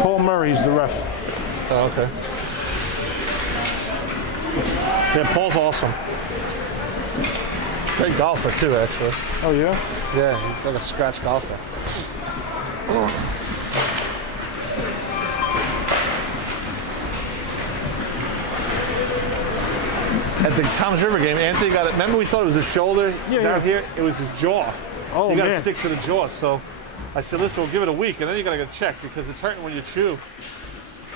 Paul Murray's the ref. Oh, okay. Yeah, Paul's awesome. Great golfer too, actually. Oh yeah? Yeah, he's like a scratch golfer. At the Tom's River game, Anthony got it. Remember, we thought it was his shoulder down here. It was his jaw. Oh, you got to man. stick to the jaw. So I said, listen, we'll give it a week, and then you got to get checked because it's hurting when you chew.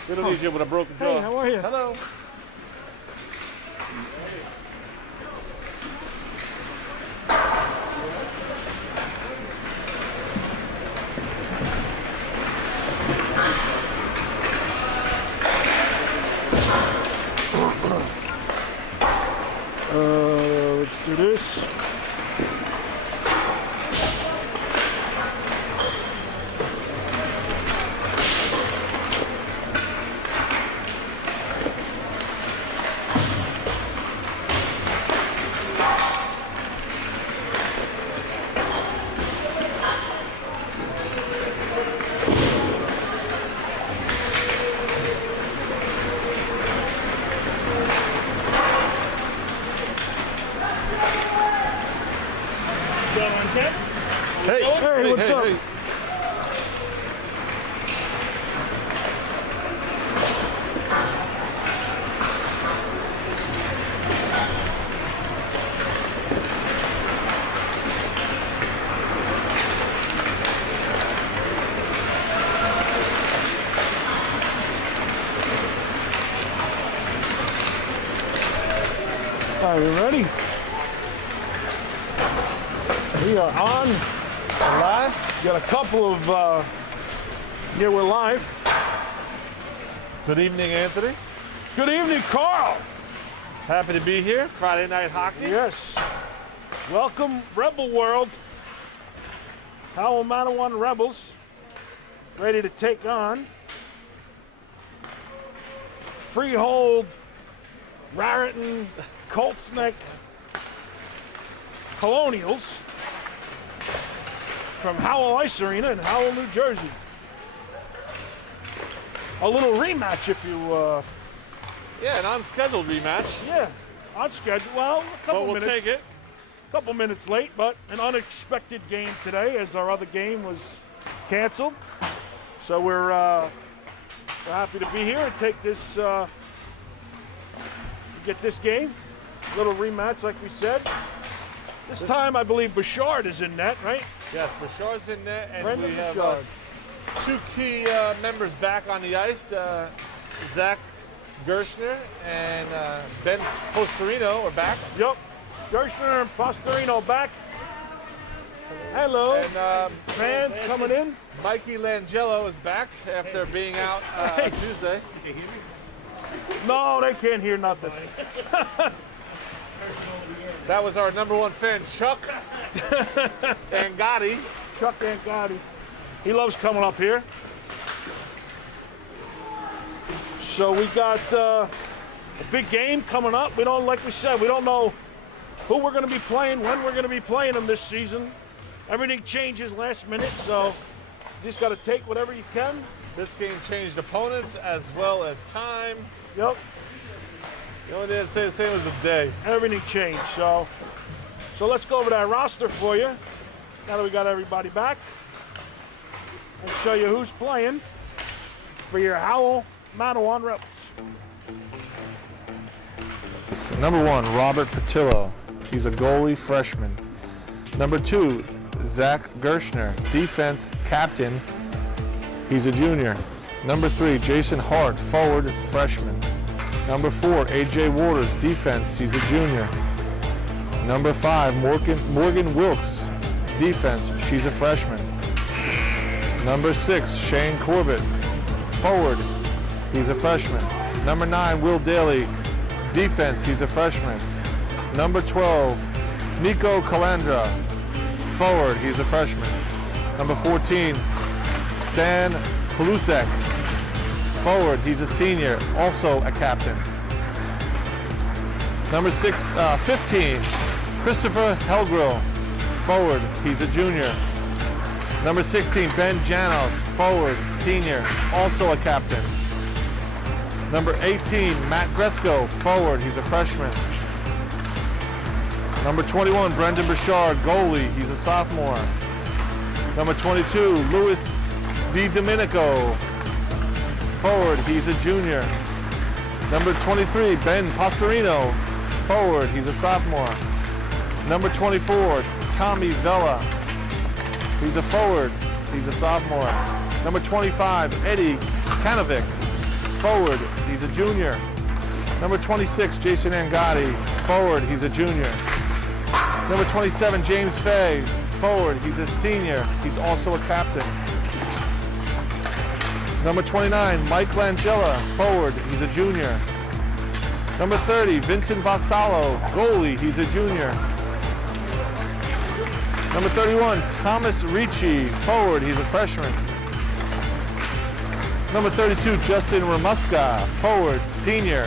We don't need you with a broken jaw. Hey, how are you? Hello. Let's do this. Hey, what's up? Hey. Are we ready? We are on. Live? Got a couple of, yeah, we're live. Good evening, Anthony. Good evening, Carl. Happy to be here. Friday night hockey. Yes. Welcome, Rebel World. Howell Matawan Rebels, ready to take on Freehold, Raritan, Coltsneck, Colonials from Howell Ice Arena in Howell, New Jersey. A little rematch, if you. Yeah, an unscheduled rematch. Yeah, on schedule. Well, a couple But we'll minutes. take it. Couple minutes late, but an unexpected game today, as our other game was canceled. So we're happy to be here and take this, get this game. A little rematch, like we said. This time, I believe Bouchard is in net, right? Yes, Bouchard's in there, and Brendan we have Bouchard. two key members back on the ice, Zach Gershner and Ben Postorino are back. Yep. Gershner and Postorino back. Hello. And Fans coming in. Mikey Langello is back after being out Tuesday. No, they can't hear nothing. That was our number one fan, Chuck Angotti. Chuck Angotti. He loves coming up here. So we got a big game coming up. We don't, like we said, we don't know who we're going to be playing, when we're going to be playing them this season. Everything changes last minute, so you just got to take whatever you can. This game changed opponents as well as time. Yep, The only thing I'd say the same as the day. everything changed. So let's go over that roster for you. Now that we got everybody back, and show you who's playing for your Howell Matawan Rebels. So number 1, Robert Patillo. He's a goalie freshman. Number 2, Zach Gershner, defense captain. He's a junior. Number 3, Jason Hart, forward freshman. Number 4, AJ Waters, defense. He's a junior. Number 5, Morgan Wilkes, defense. She's a freshman. Number 6, Shane Corbett, forward. He's a freshman. Number 9, Will Daly, defense. He's a freshman. Number 12, Nico Calandra, forward. He's a freshman. Number 14, Stan Palusek, forward. He's a senior, also a captain. Number 15, Christopher Helgrill, forward. He's a junior. Number 16, Ben Janos, forward, senior, also a captain. Number 18, Matt Gresco, forward, he's a freshman. Number 21, Brendan Bouchard, goalie, he's a sophomore. Number 22, Luis Di Domenico, forward, he's a junior. Number 23, Ben Pastorino, forward, he's a sophomore. Number 24, Tommy Vella, he's a forward, he's a sophomore. Number 25, Eddie Kanovic, forward, he's a junior. Number 26, Jason Angotti, forward, he's a junior. Number 27, James Fay, forward, he's a senior, he's also a captain. Number 29, Mike Langella, forward, he's a junior. Number 30, Vincent Vassallo, goalie, he's a junior. Number 31, Thomas Ricci, forward, he's a freshman. Number 32, Justin Ramuska, forward, senior.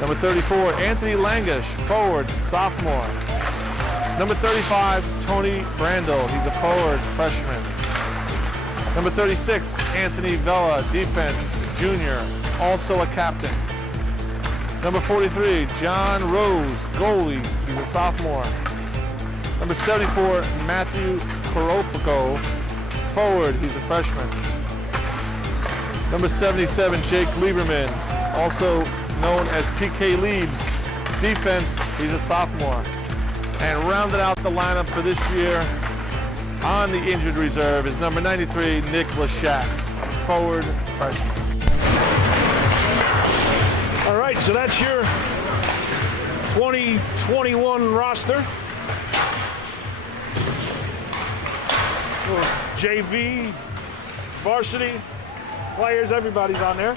Number 34, Anthony Langish, forward, sophomore. Number 35, Tony Brandel, he's a forward, freshman. Number 36, Anthony Vella, defense, junior, also a captain. Number 43, John Rose, goalie, he's a sophomore. Number 74, Matthew Koropico, forward, he's a freshman. Number 77, Jake Lieberman, also known as PK Leibs, defense, he's a sophomore. And rounded out the lineup for this year on the injured reserve is number 93, Nick Lashak, forward, freshman. All right, so that's your 2021 roster. JV, varsity players, everybody's on there.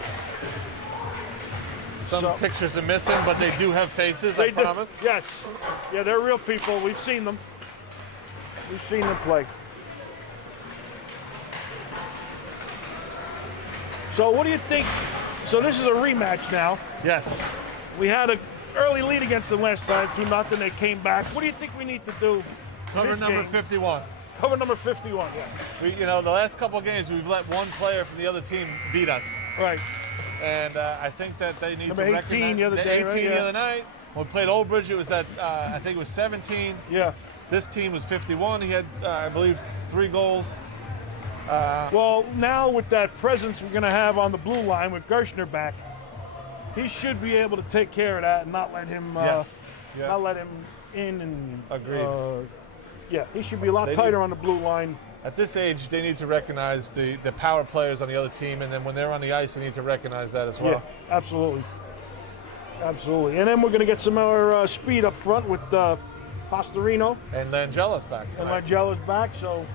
Some pictures are missing, but they do have faces, I promise. Yes. Yeah, they're real people. We've seen them. We've seen them play. So what do you think? So this is a rematch now. Yes. We had an early lead against them last time, 2-0. They came back. What do you think we need to do? Cover this number game? 51. Cover number 51, yeah. The last couple of games, we've let one player from the other team beat us. Right. And I think that they need Number to 18 recognize the other day, 18 right? the Yeah. other night. When we played Old Bridge, it was that, I think it was 17. Yeah. This team was 51. He had, I believe, 3 goals. Well, now with that presence we're going to have on the blue line with Gershner back, he should be able to take care of that and not let him, Yes. Yeah. not let him in. And Agreed. yeah, he should be a lot tighter on the blue line. At this age, they need to recognize the power players on the other team, and then when they're on the ice, they need to recognize that as well. Yeah, absolutely. Absolutely. And then we're going to get some more speed up front with Pastorino. And Langella's back And tonight. Langella's back, so.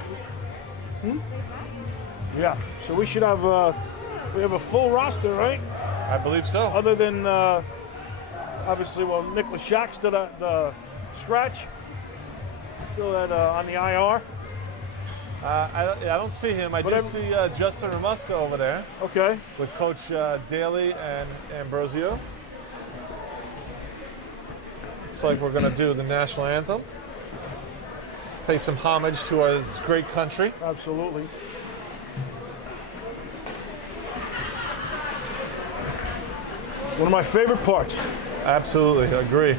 Yeah, so we should have we have a full roster, right? I believe so. Other than obviously, well, Nicholas Shack still at the scratch, still at on the IR. I don't see him. I do see Justin Ramuska over there Okay. with Coach Daly and Ambrosio. Looks like we're going to do the national anthem. Pay some homage to our great country. Absolutely. One of my favorite parts. Absolutely, I agree.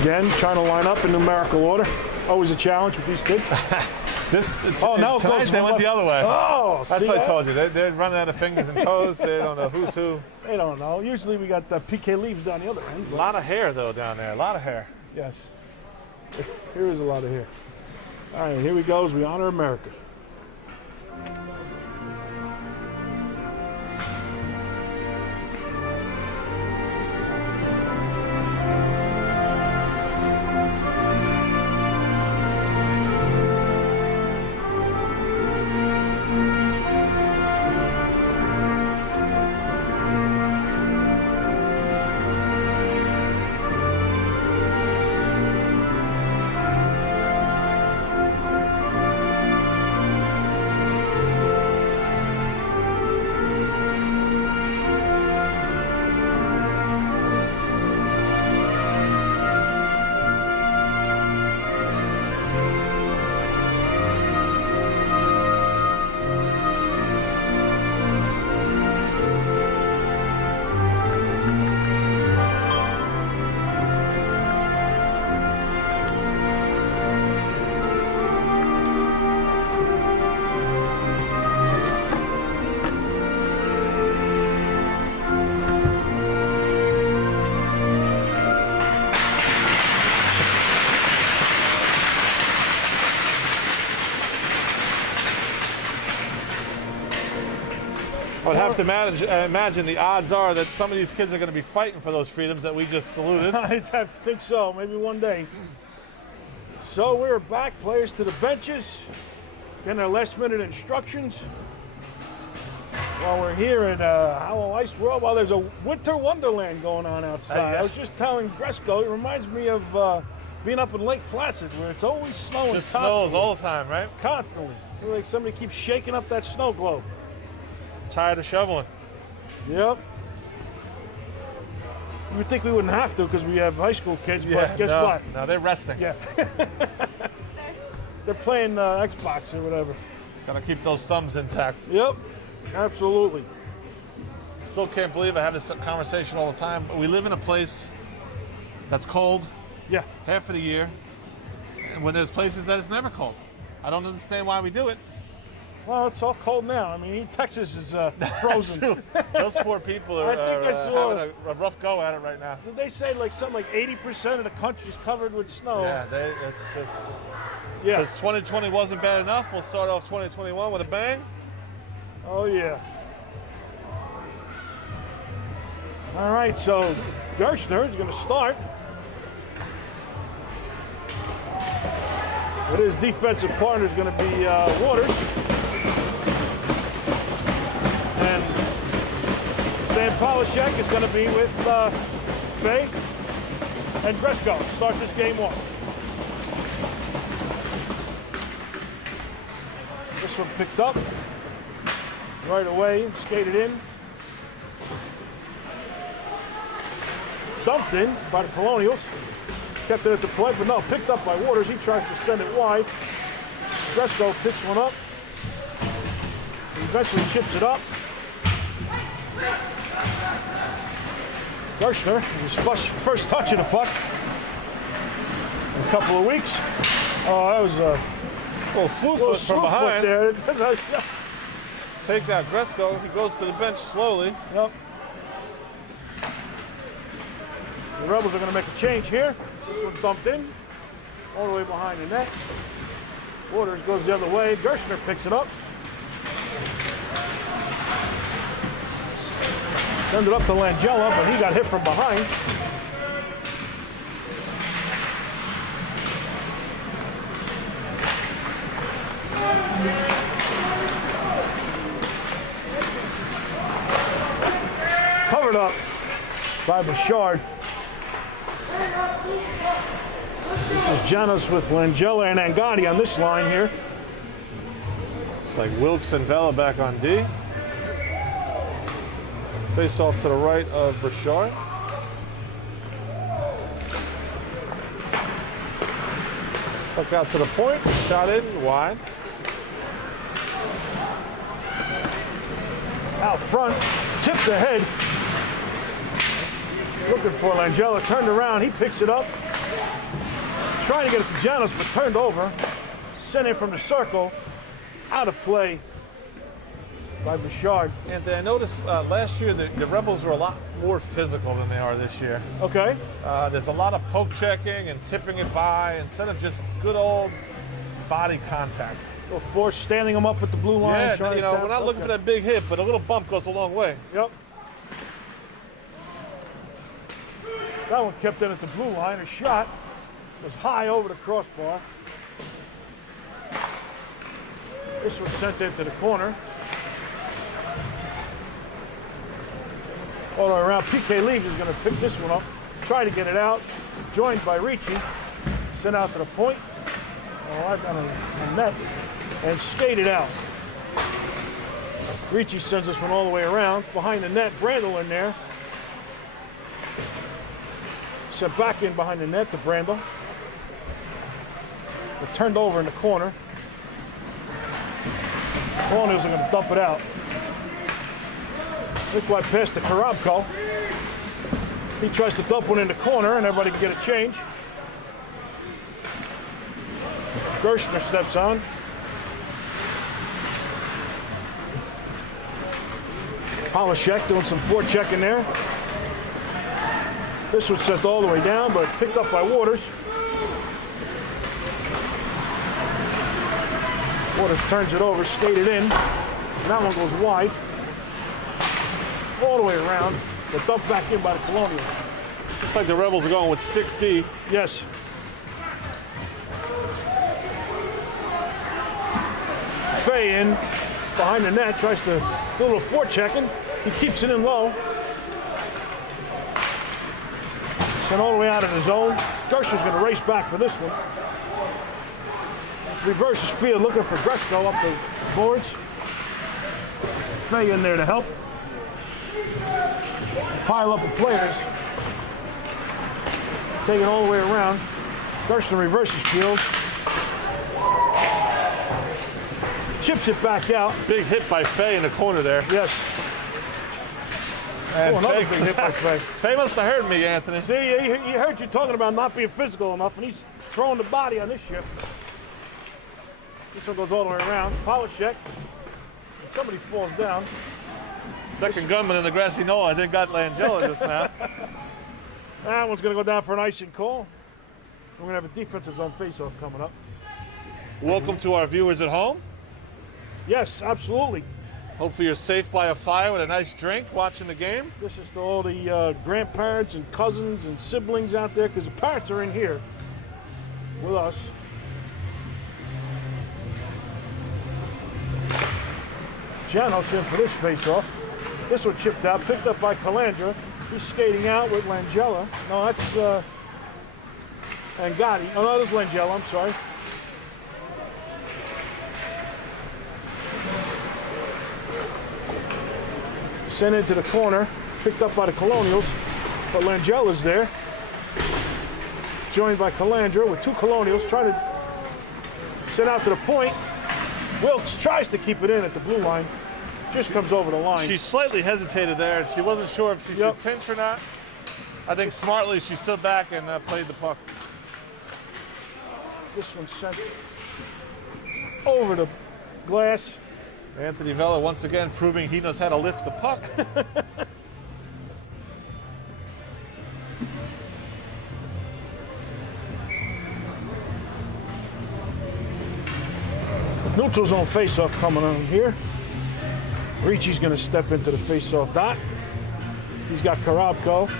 Again, trying to line up in numerical order. Always a challenge with these kids. Now it goes they went the other way. Oh, That's see what I that? told you. They're running out of fingers and toes. They don't know who's who. They don't know. Usually we got PK Leaves down the other end. A lot of hair, though, down there. A lot of hair. Yes. Here is a lot of hair. All right, here we go as we honor America. have to imagine the odds are that some of these kids are going to be fighting for those freedoms that we just saluted. I think so. Maybe one day. So we're back. Players to the benches. Getting their last-minute instructions. While we're here at Howell Ice World, while there's a winter wonderland going on outside. Yeah. I was just telling Gresco, it reminds me of being up in Lake Placid, where it's always snowing. Just constantly. snows all the time, right? Constantly. It's like somebody keeps shaking up that snow globe. Tired of shoveling. Yep. You would think we wouldn't have to because we have high school kids, but guess what? No, they're resting. Yeah. They're playing Xbox or whatever. Gotta keep those thumbs intact. Yep, absolutely. Still can't believe I have this conversation all the time. But we live in a place that's cold Yeah. half of the year, and when there's places that it's never cold. I don't understand why we do it. Well, it's all cold now. I mean, Texas is frozen. Those poor people are, I think I saw- having a rough go at it right now. Did they say like something like 80% of the country's covered with snow? Yeah, it's just Yeah. because 2020 wasn't bad enough. We'll start off 2021 with a bang. Oh, yeah. All right, so Gershner is going to start. But his defensive partner is going to be Waters. And Stan Polishek is going to be with Fay and Gresco to start this game off. This one picked up right away and skated in. Dumped in by the Colonials. Kept it at the point, but no, picked up by Waters. He tries to send it wide. Gresco picks one up. He eventually chips it up. Gershner, his first touch of the puck in a couple of weeks. Oh, that was a Little slew little foot from slew foot behind. there. Take that, Gresco. He goes to the bench slowly. Yep. The Rebels are going to make a change here. This one dumped in, all the way behind the net. Waters goes the other way. Gershner picks it up. Send it up to Langella, but he got hit from behind. Covered up by Bouchard. This is Janos with Langella and Angadi on this line here. It's like Wilkes and Vela back on D. Face off to the right of Bouchard. Puck out to the point. Shot in wide. Out front, tipped ahead. Looking for Langella, turned around, he picks it up. Trying to get it to Janos, but turned over. Sent in from the circle, out of play by Bouchard. And I noticed last year the Rebels were a lot more physical than they are this year. Okay, There's a lot of poke checking and tipping it by instead of just good old body contact. little force standing him up at the blue line. Yeah, trying to we're not looking for that big hit, but a little bump goes a long way. Yep. That one kept in at the blue line. A shot was high over the crossbar. This one sent into the corner. All the way around. PK Leaves is going to pick this one up. Try to get it out. Joined by Ricci. Sent out to the point. Right down the net. And skated out. Ricci sends this one all the way around. Behind the net. Brandel in there. Sent back in behind the net to Brandel. It turned over in the corner. Colonials are going to dump it out. Look like past to Karabko. He tries to dump one in the corner and everybody can get a change. Gershner steps on. Polishek doing some forechecking there. This was sent all the way down, but picked up by Waters. Waters turns it over, skated in. And that one goes wide. all the way around, but dumped back in by the Colonials. Looks like the Rebels are going with 6D. Yes. Fay in behind the net, tries to do a little forechecking. He keeps it in low. Sent all the way out of the zone. Gersner's going to race back for this one. Reverses field, looking for Gresko up the boards. Fay in there to help. Pile up of players. Take it all the way around. Gershner reverses field. Chips it back out. Big hit by Fay in the corner there. Yes. And Another Fay, big hit by Fay. Fay must have heard me, Anthony. See, he heard you talking about not being physical enough, and he's throwing the body on this shift. This one goes all the way around. Polishek. Somebody falls down. Second gunman in the grassy knoll. I think got Langella just now. That one's going to go down for an icing call. We're going to have a defensive zone faceoff coming up. Welcome to our viewers at home. Yes, absolutely. Hopefully you're safe by a fire with a nice drink watching the game. This is to all the grandparents and cousins and siblings out there, because the parents are in here with us. Janos in for this face-off. This one chipped out, picked up by Calandra. He's skating out with Langella. No, that's Angotti. Oh, no, that's Langella, I'm sorry. Sent into the corner, picked up by the Colonials, but Langella's there. Joined by Calandra with two Colonials, trying to send out to the point. Wilkes tries to keep it in at the blue line. Just comes over the line. She slightly hesitated there, and she wasn't sure if she should pinch or not. I think smartly she stood back and played the puck. This one sent over the glass. Anthony Vella once again proving he knows how to lift the puck. Neutral zone faceoff coming on here. Ricci's going to step into the faceoff dot. He's got Karabko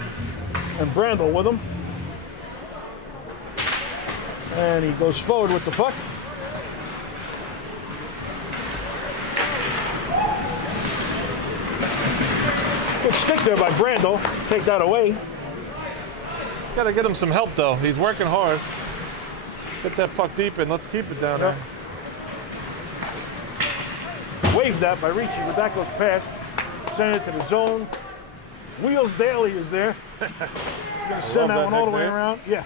and Brandel with him. And he goes forward with the puck. Good stick there by Brandel. Take that away. Got to get him some help, though. He's working hard. Get that puck deep in. Let's keep it down there. Waved that by Ricci, but that goes past. Send it to the zone. Wheels Daly is there. Gonna send that one all the way around. Yeah.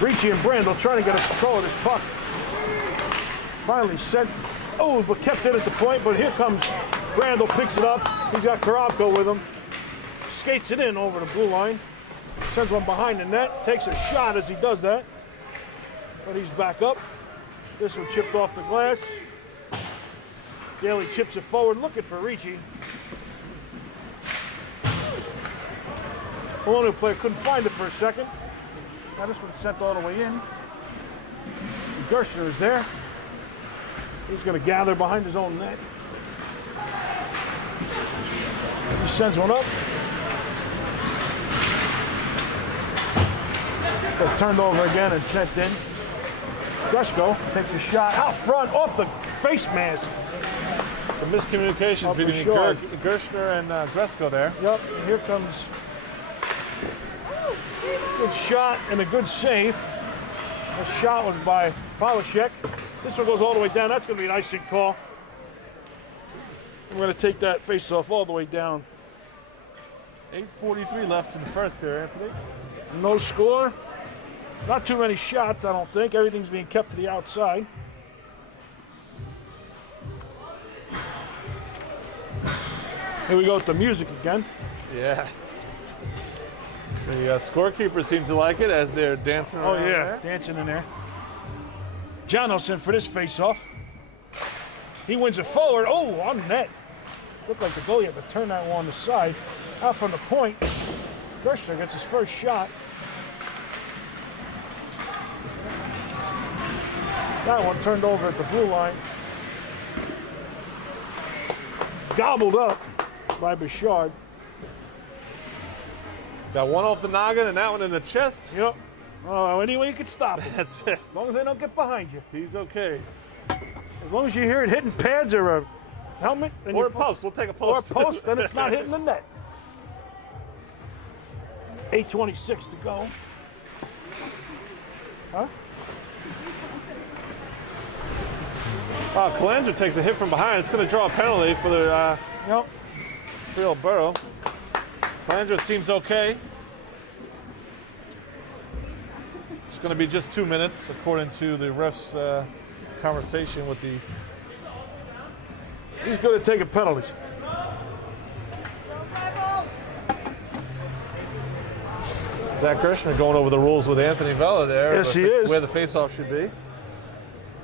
Ricci and Brandel trying to get a control of this puck. Finally sent. Oh, but kept it at the point. But here comes Brandel, picks it up. He's got Karabko with him. Skates it in over the blue line. Sends one behind the net. Takes a shot as he does that. But he's back up. This one chipped off the glass. Daly chips it forward, looking for Ricci. Colonial player couldn't find it for a second. Now this one's sent all the way in. Gershner is there. He's going to gather behind his own net. He sends one up. Got turned over again and sent in. Gresko takes a shot out front off the face mask. Some miscommunication between Gershner and Gresko there. Yep, and here comes good shot and a good save. The shot was by Polishek. This one goes all the way down. That's going to be an icing call. We're going to take that face-off all the way down. 8:43 left in the first here, Anthony. No score. Not too many shots, I don't think. Everything's being kept to the outside. Here we go with the music again. Yeah. The scorekeepers seem to like it as they're dancing around. Oh, yeah, there. dancing in there. Janos in for this face-off. He wins it forward. Oh, on net. Looked like the goalie had to turn that one on the side. Out from the point. Gershner gets his first shot. That one turned over at the blue line. Gobbled up by Bouchard. Got one off the noggin and that one in the chest. Yep. Oh, any way you can stop it. That's it. As long as they don't get behind you. He's okay. As long as you hear it hitting pads or a helmet. Or a post. We'll take a post. Or a post, then it's not hitting the net. 8:26 to go. Huh? Oh, Calanger takes a hit from behind. It's going to draw a penalty for the Yep. Freehold Boro. Calanger seems okay. It's going to be just 2 minutes, according to the ref's conversation with the. He's good at taking penalties. Zach Gershner going over the rules with Anthony Vella there. Yes, he is. Where the faceoff should be.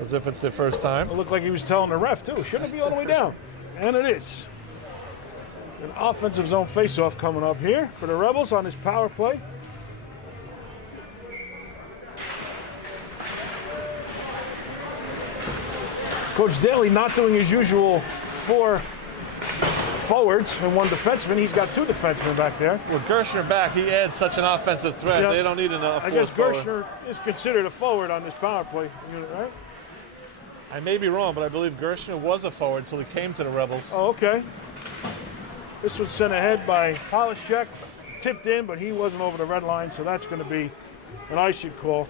As if it's their first time. It looked like he was telling the ref, too. Shouldn't it be all the way down? And it is. An offensive zone faceoff coming up here for the Rebels on this power play. Coach Daly not doing his usual 4 forwards and 1 defenseman. He's got 2 defensemen back there. With Gershner back, he adds such an offensive threat. Yeah. They don't need a I guess forward. Gershner is considered a forward on this power play unit, right? I may be wrong, but I believe Gershner was a forward until he came to the Rebels. Oh, okay. This was sent ahead by Polishek, tipped in, but he wasn't over the red line, so that's going to be an icing call.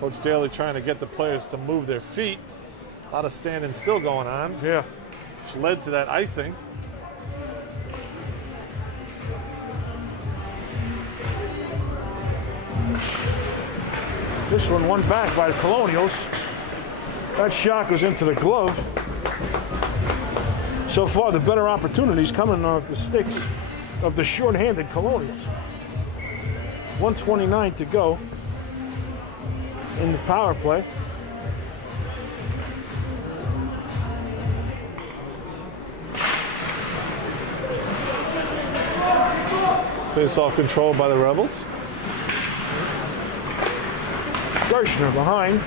Coach Daly trying to get the players to move their feet. A lot of standing still going on, Yeah. which led to that icing. This one back by the Colonials. That shot goes into the glove. So far, the better opportunities coming off the sticks of the short-handed Colonials. 1:29 to go in the power play. Face-off controlled by the Rebels. Gershner behind.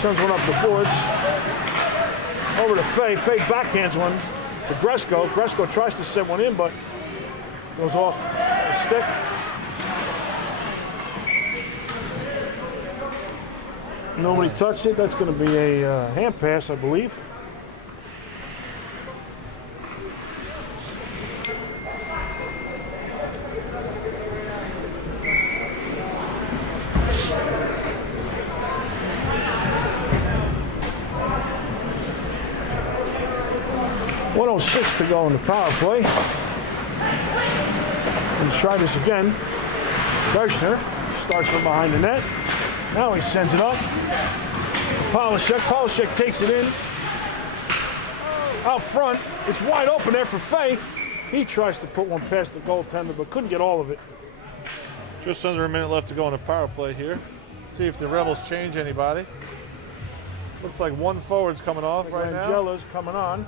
Sends one up the boards. Over to Fay. Fay backhands one to Gresco. Gresco tries to send one in, but goes off the stick. Nobody touched it. That's going to be a hand pass, I believe. .106 to go in the power play. And try this again. Gershner starts from behind the net. Now he sends it up. Polishek. Polishek takes it in. Out front. It's wide open there for Fay. He tries to put one past the goaltender, but couldn't get all of it. Just under a minute left to go in the power play here. Let's see if the Rebels change anybody. Looks like 1 forward's coming off right now. Angela's coming on.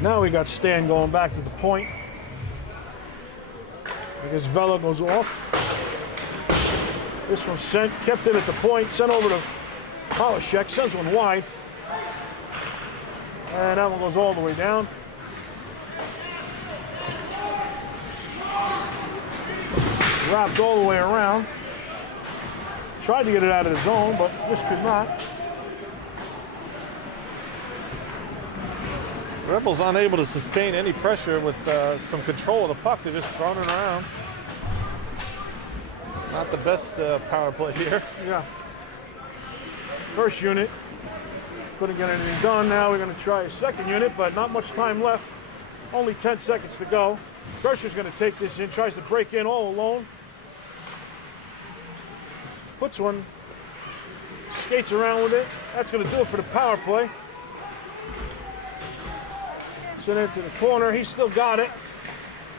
Now we got Stan going back to the point. I guess Vela goes off. This one sent, kept it at the point, sent over to Polishek, sends one wide. And that one goes all the way down. Wrapped all the way around. Tried to get it out of the zone, but just could not. Rebels unable to sustain any pressure with some control of the puck. They're just throwing it around. Not the best power play here. Yeah. First unit couldn't get anything done. Now we're going to try a second unit, but not much time left. Only 10 seconds to go. Gersher's going to take this in, tries to break in all alone. Puts one, skates around with it. That's going to do it for the power play. Sent it to the corner. He's still got it.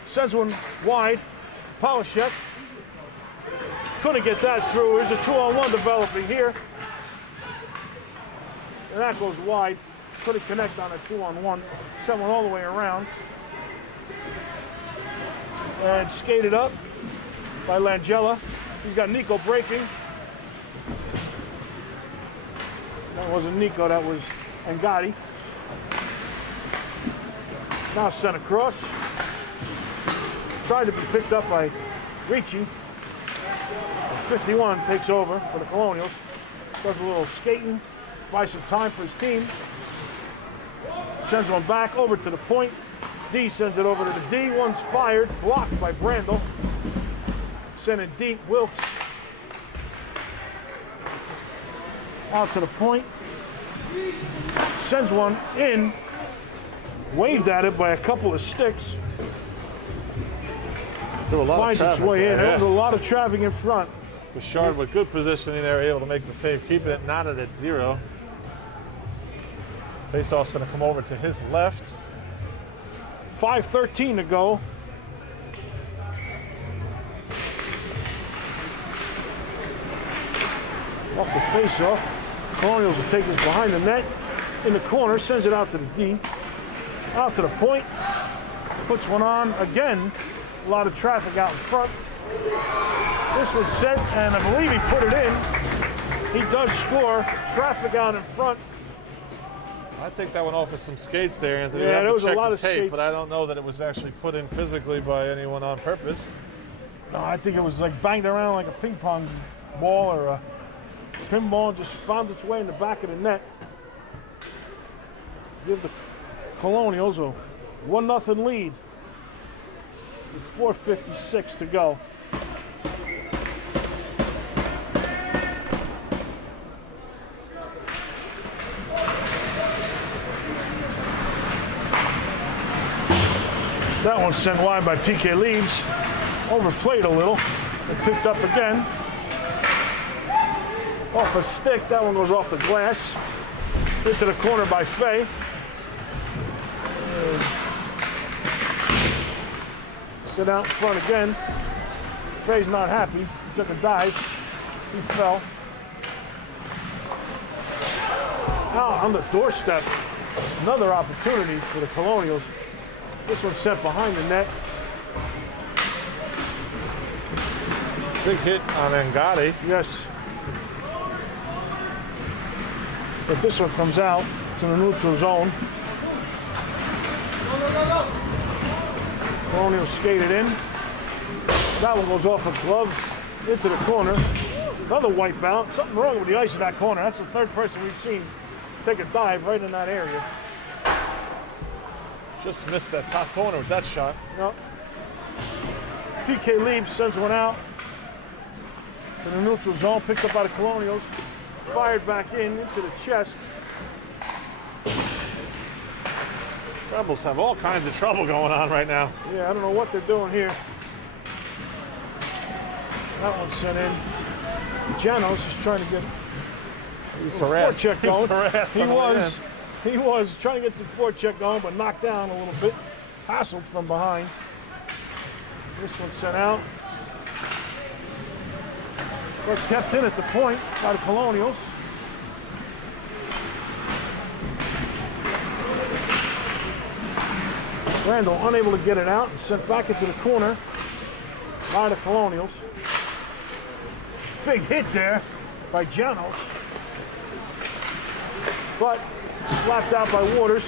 Sends one wide. Polishek. Couldn't get that through. There's a 2-on-1 developing here. And that goes wide. Couldn't connect on a 2-on-1. Sent one all the way around. And skated up by Langella. He's got Nico breaking. That wasn't Nico, that was Angadi. Now sent across. Tried to be picked up by Ricci. 51 takes over for the Colonials. Does a little skating, buys some time for his team. Sends one back over to the point. D sends it over to the D. One's fired, blocked by Brandel. Sent it deep, Wilkes. Out to the point. Sends one in. Waved at it by a couple of sticks. There were a lot Finds of its traffic way there, in. yeah. There was a lot of traffic in front. Bouchard with good positioning there, able to make the save, keeping it knotted at 0. Faceoff's going to come over to his left. 5:13 to go. Off the face-off. Colonials will take this behind the net. In the corner, sends it out to the D. Out to the point. Puts one on again. A lot of traffic out in front. This one's set, and I believe he put it in. He does score. Traffic out in front. I think that went off with some skates there, Anthony. Yeah, We have there to was a check lot the of tape, skates. but I don't know that it was actually put in physically by anyone on purpose. No, I think it was like banged around like a ping pong ball or a pinball and just found its way in the back of the net. Give the Colonials a 1-0 lead with 4:56 to go. That one sent wide by PK Leaves. Overplayed a little and picked up again. Off a stick, that one goes off the glass. Into the corner by Fay. Sit out in front again. Fay's not happy. He took a dive. He fell. Out on the doorstep. Another opportunity for the Colonials. This one's set behind the net. Big hit on Angadi. Yes. But this one comes out to the neutral zone. Colonial skated in. That one goes off a glove into the corner. Another wipeout. Something wrong with the ice in that corner. That's the third person we've seen take a dive right in that area. Just missed that top corner with that shot. Yep. PK Leaves sends one out to the neutral zone, picked up by the Colonials, fired back in into the chest. Rebels have all kinds of trouble going on right now. Yeah, I don't know what they're doing here. That one's sent in. Janos is trying to get He's a harassed. forecheck going. He's harassed on the way in. He was trying to get some forecheck going, but knocked down a little bit. Hassled from behind. This one's sent out. But kept in at the point by the Colonials. Randall unable to get it out and sent back into the corner by the Colonials. Big hit there by Janos. But slapped out by Waters.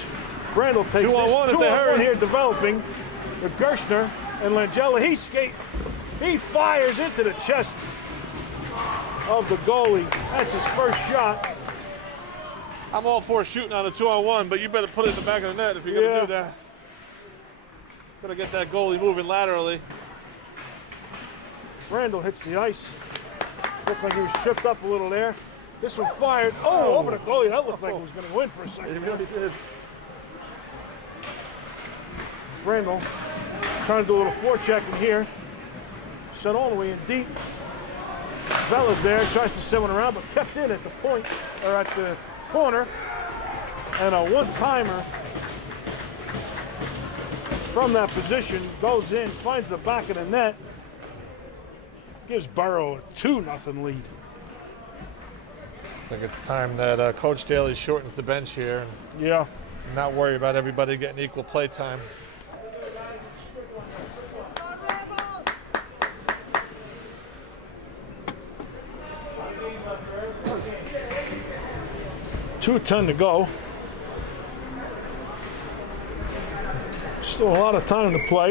Randall takes 2 on 1 if they 2 on 1 hurry. here developing with Gershner and Langella. He fires into the chest of the goalie. That's his first shot. I'm all for shooting on a 2-on-1, but you better put it in the back of the net if you're going to do that. Got to get that goalie moving laterally. Randall hits the ice. Looked like he was tripped up a little there. This one fired. Oh, over the goalie. That looked like it was going to go in for a He second. really did. Randall trying to do a little forecheck in here. Set all the way in deep. Bella's there, tries to send one around, but kept in at the point, or at the corner. And a one-timer from that position goes in, finds the back of the net. Gives Boro a 2-0 lead. I think it's time that Coach Daly shortens the bench here and Yeah. not worry about everybody getting equal play time. 2:10 to go. Still a lot of time to play.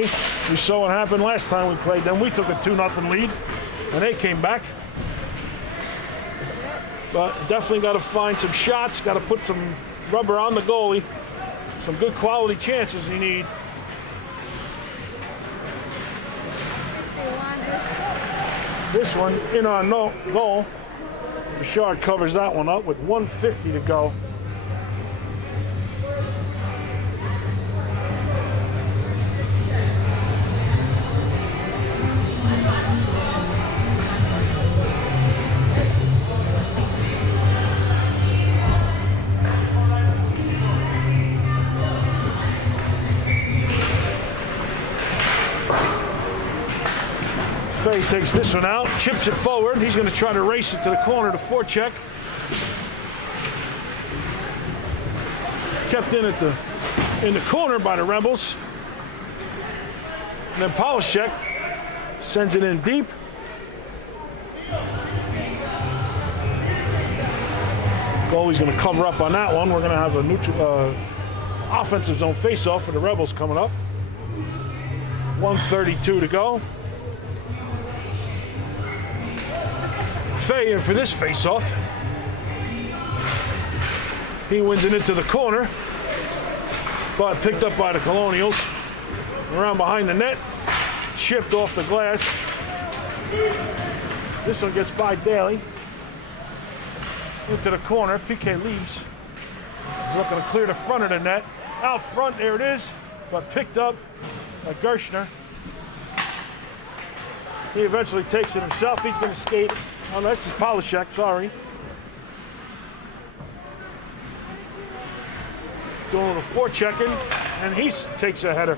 We saw what happened last time we played them. We took a 2-0 lead, and they came back. But definitely got to find some shots. Got to put some rubber on the goalie. Some good quality chances you need. This one in on no goal. Bouchard covers that one up with 1:50 to go. Fay takes this one out, chips it forward. He's going to try to race it to the corner to forecheck. Kept in the corner by the Rebels. And then Polishek sends it in deep. Goalie's going to cover up on that one. We're going to have a neutral offensive zone face-off for the Rebels coming up. 1:32 to go. Fay in for this face-off. He wins it into the corner, but picked up by the Colonials. Around behind the net, chipped off the glass. This one gets by Daly. Into the corner, PK leaves. He's looking to clear the front of the net. Out front, there it is, but picked up by Gershner. He eventually takes it himself. He's going to skate. Oh, that's his Polishek, sorry. Doing a little forechecking, and he takes a header.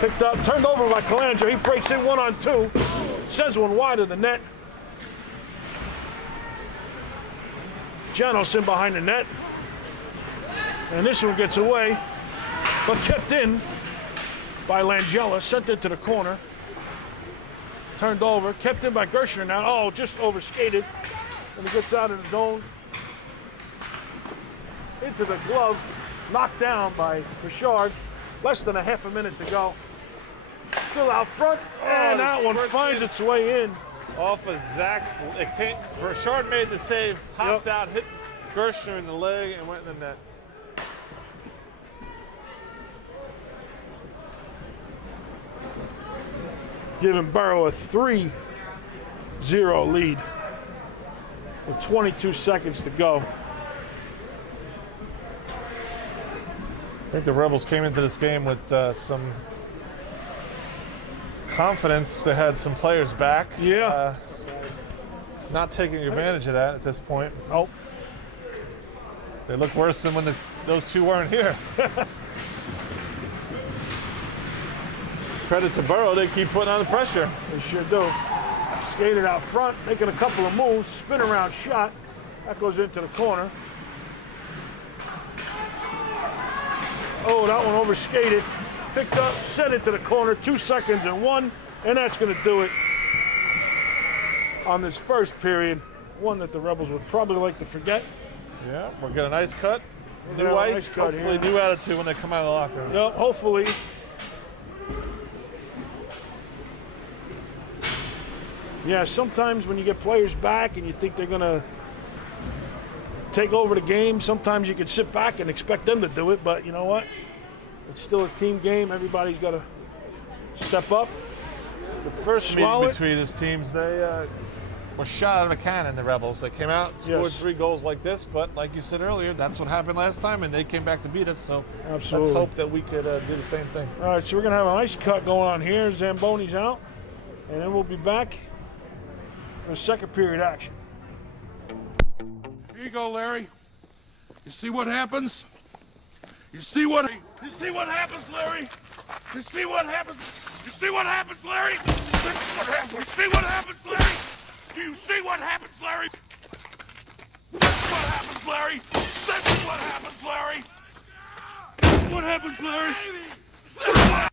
Picked up, turned over by Calandra. He breaks in 1-on-2. Sends one wide of the net. Janos in behind the net. And this one gets away, but kept in by Langella. Sent it to the corner. Turned over, kept in by Gershner now. Oh, just overskated. And he gets out of the zone. Into the glove, knocked down by Bouchard. Less than a half a minute to go. Still out front, and that one finds its way in. Off of Zach's, Bouchard made the save, hopped out, hit Gershner in the leg, and went in the net. Giving Boro a 3-0 lead with 22 seconds to go. I think the Rebels came into this game with some confidence. They had some players back. Yeah. Not taking advantage of that at this point. Nope. They look worse than when those two weren't here. Credit to Boro, they keep putting on the pressure. They sure do. Skated out front, making a couple of moves, spin around shot. That goes into the corner. Oh, that one overskated. Picked up, sent it to the corner, 2 seconds and 1, and that's going to do it on this first period. One that the Rebels would probably like to forget. Yeah, we're getting a nice cut. New ice, hopefully new attitude when they come out of the locker room. Yeah, hopefully. Yeah, sometimes when you get players back and you think they're going to take over the game, sometimes you can sit back and expect them to do it, but you know what? It's still a team game. Everybody's got to step up. The first meeting between these teams, they were shot out of a cannon, the Rebels. They came out, scored 3 goals like this, but like you said earlier, that's what happened last time, and they came back to beat us, so absolutely. Let's hope that we could do the same thing. All right, so we're going to have a nice cut going on here. Zamboni's out, and then we'll be back for second period action. Here you go, Larry. You see what happens? You see what happens, Larry? You see what happens? You see what happens, Larry? This is what happens. You see what happens, Larry? Do you see what happens, Larry? This is what happens, Larry. This is what happens, Larry. This is what happens, Larry. This is what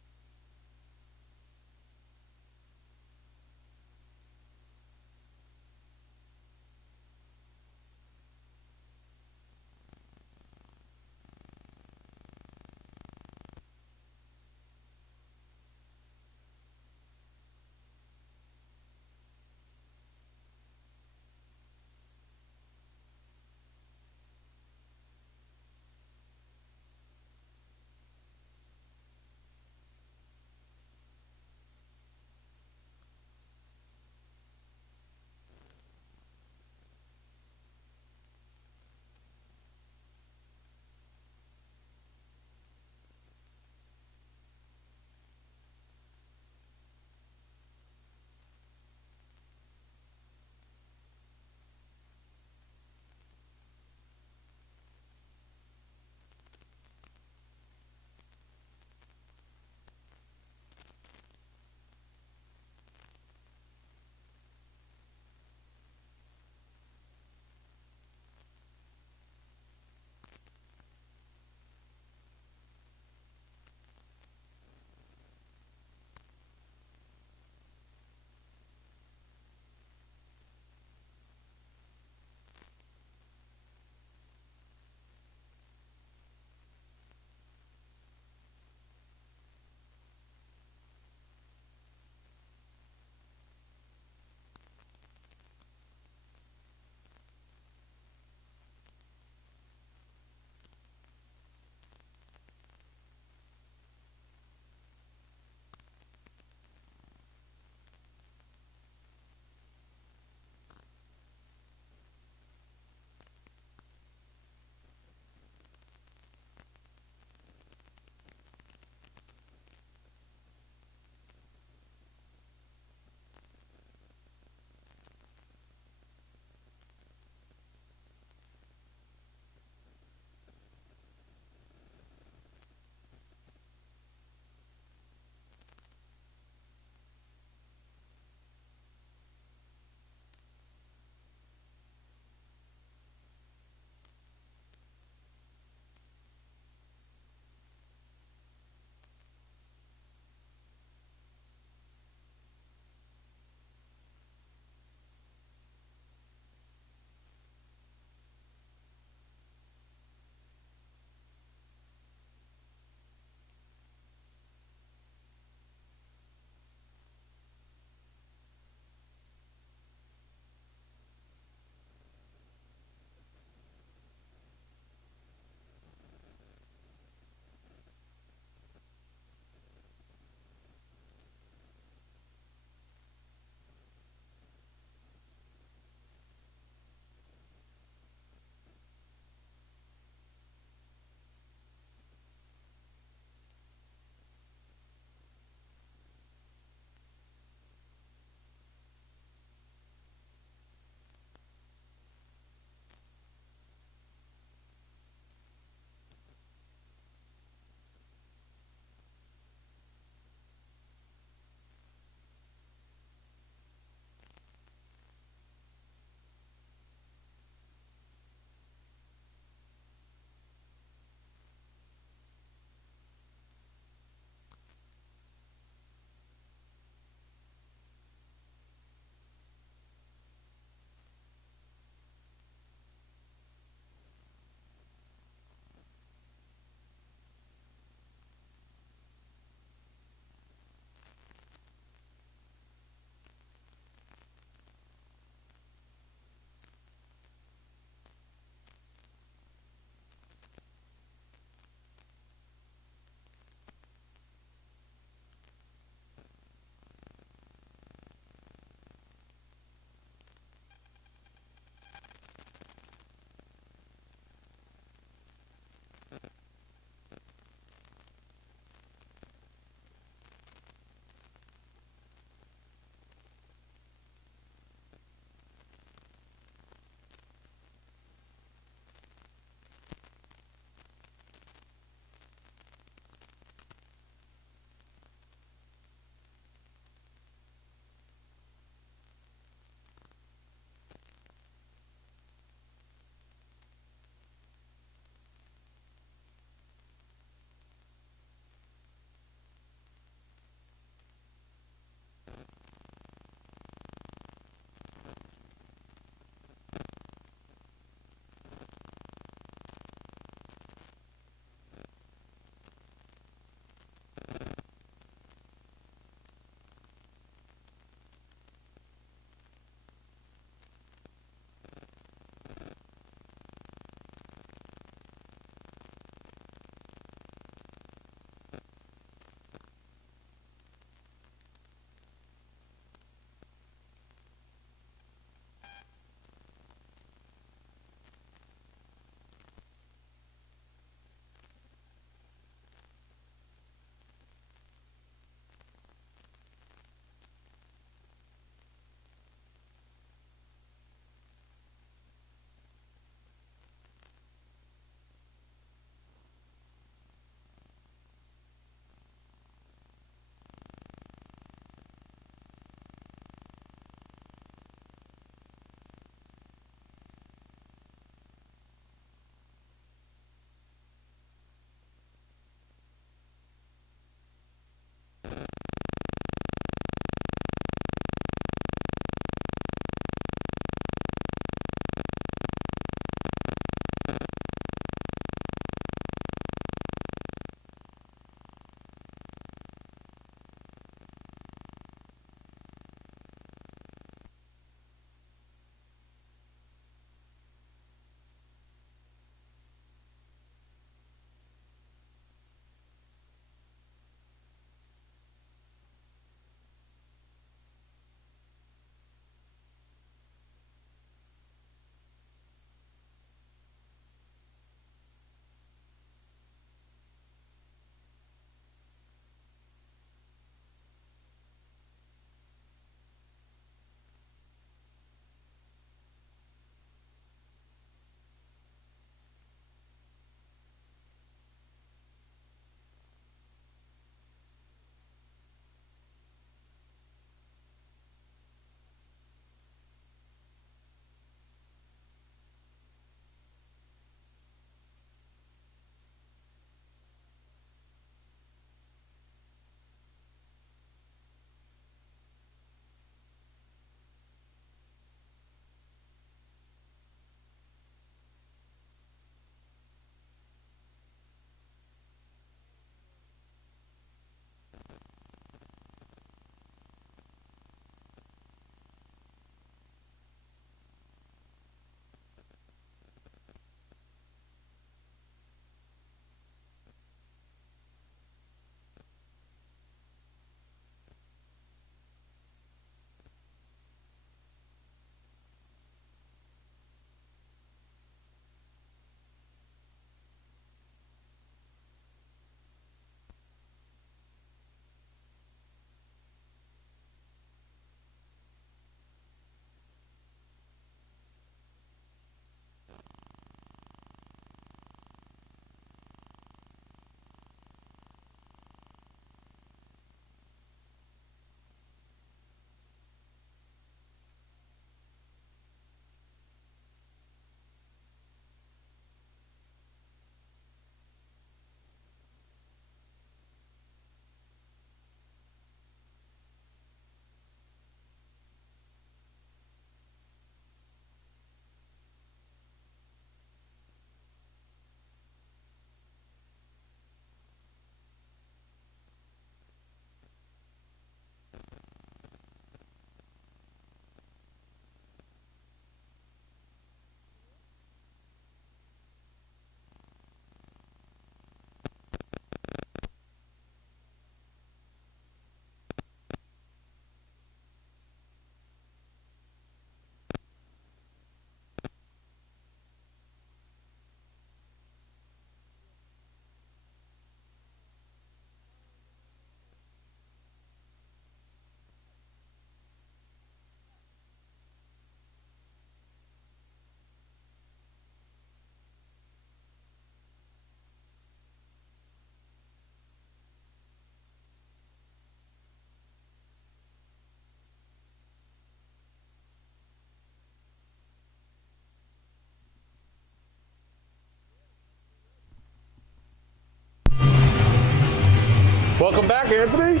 Welcome back, Anthony.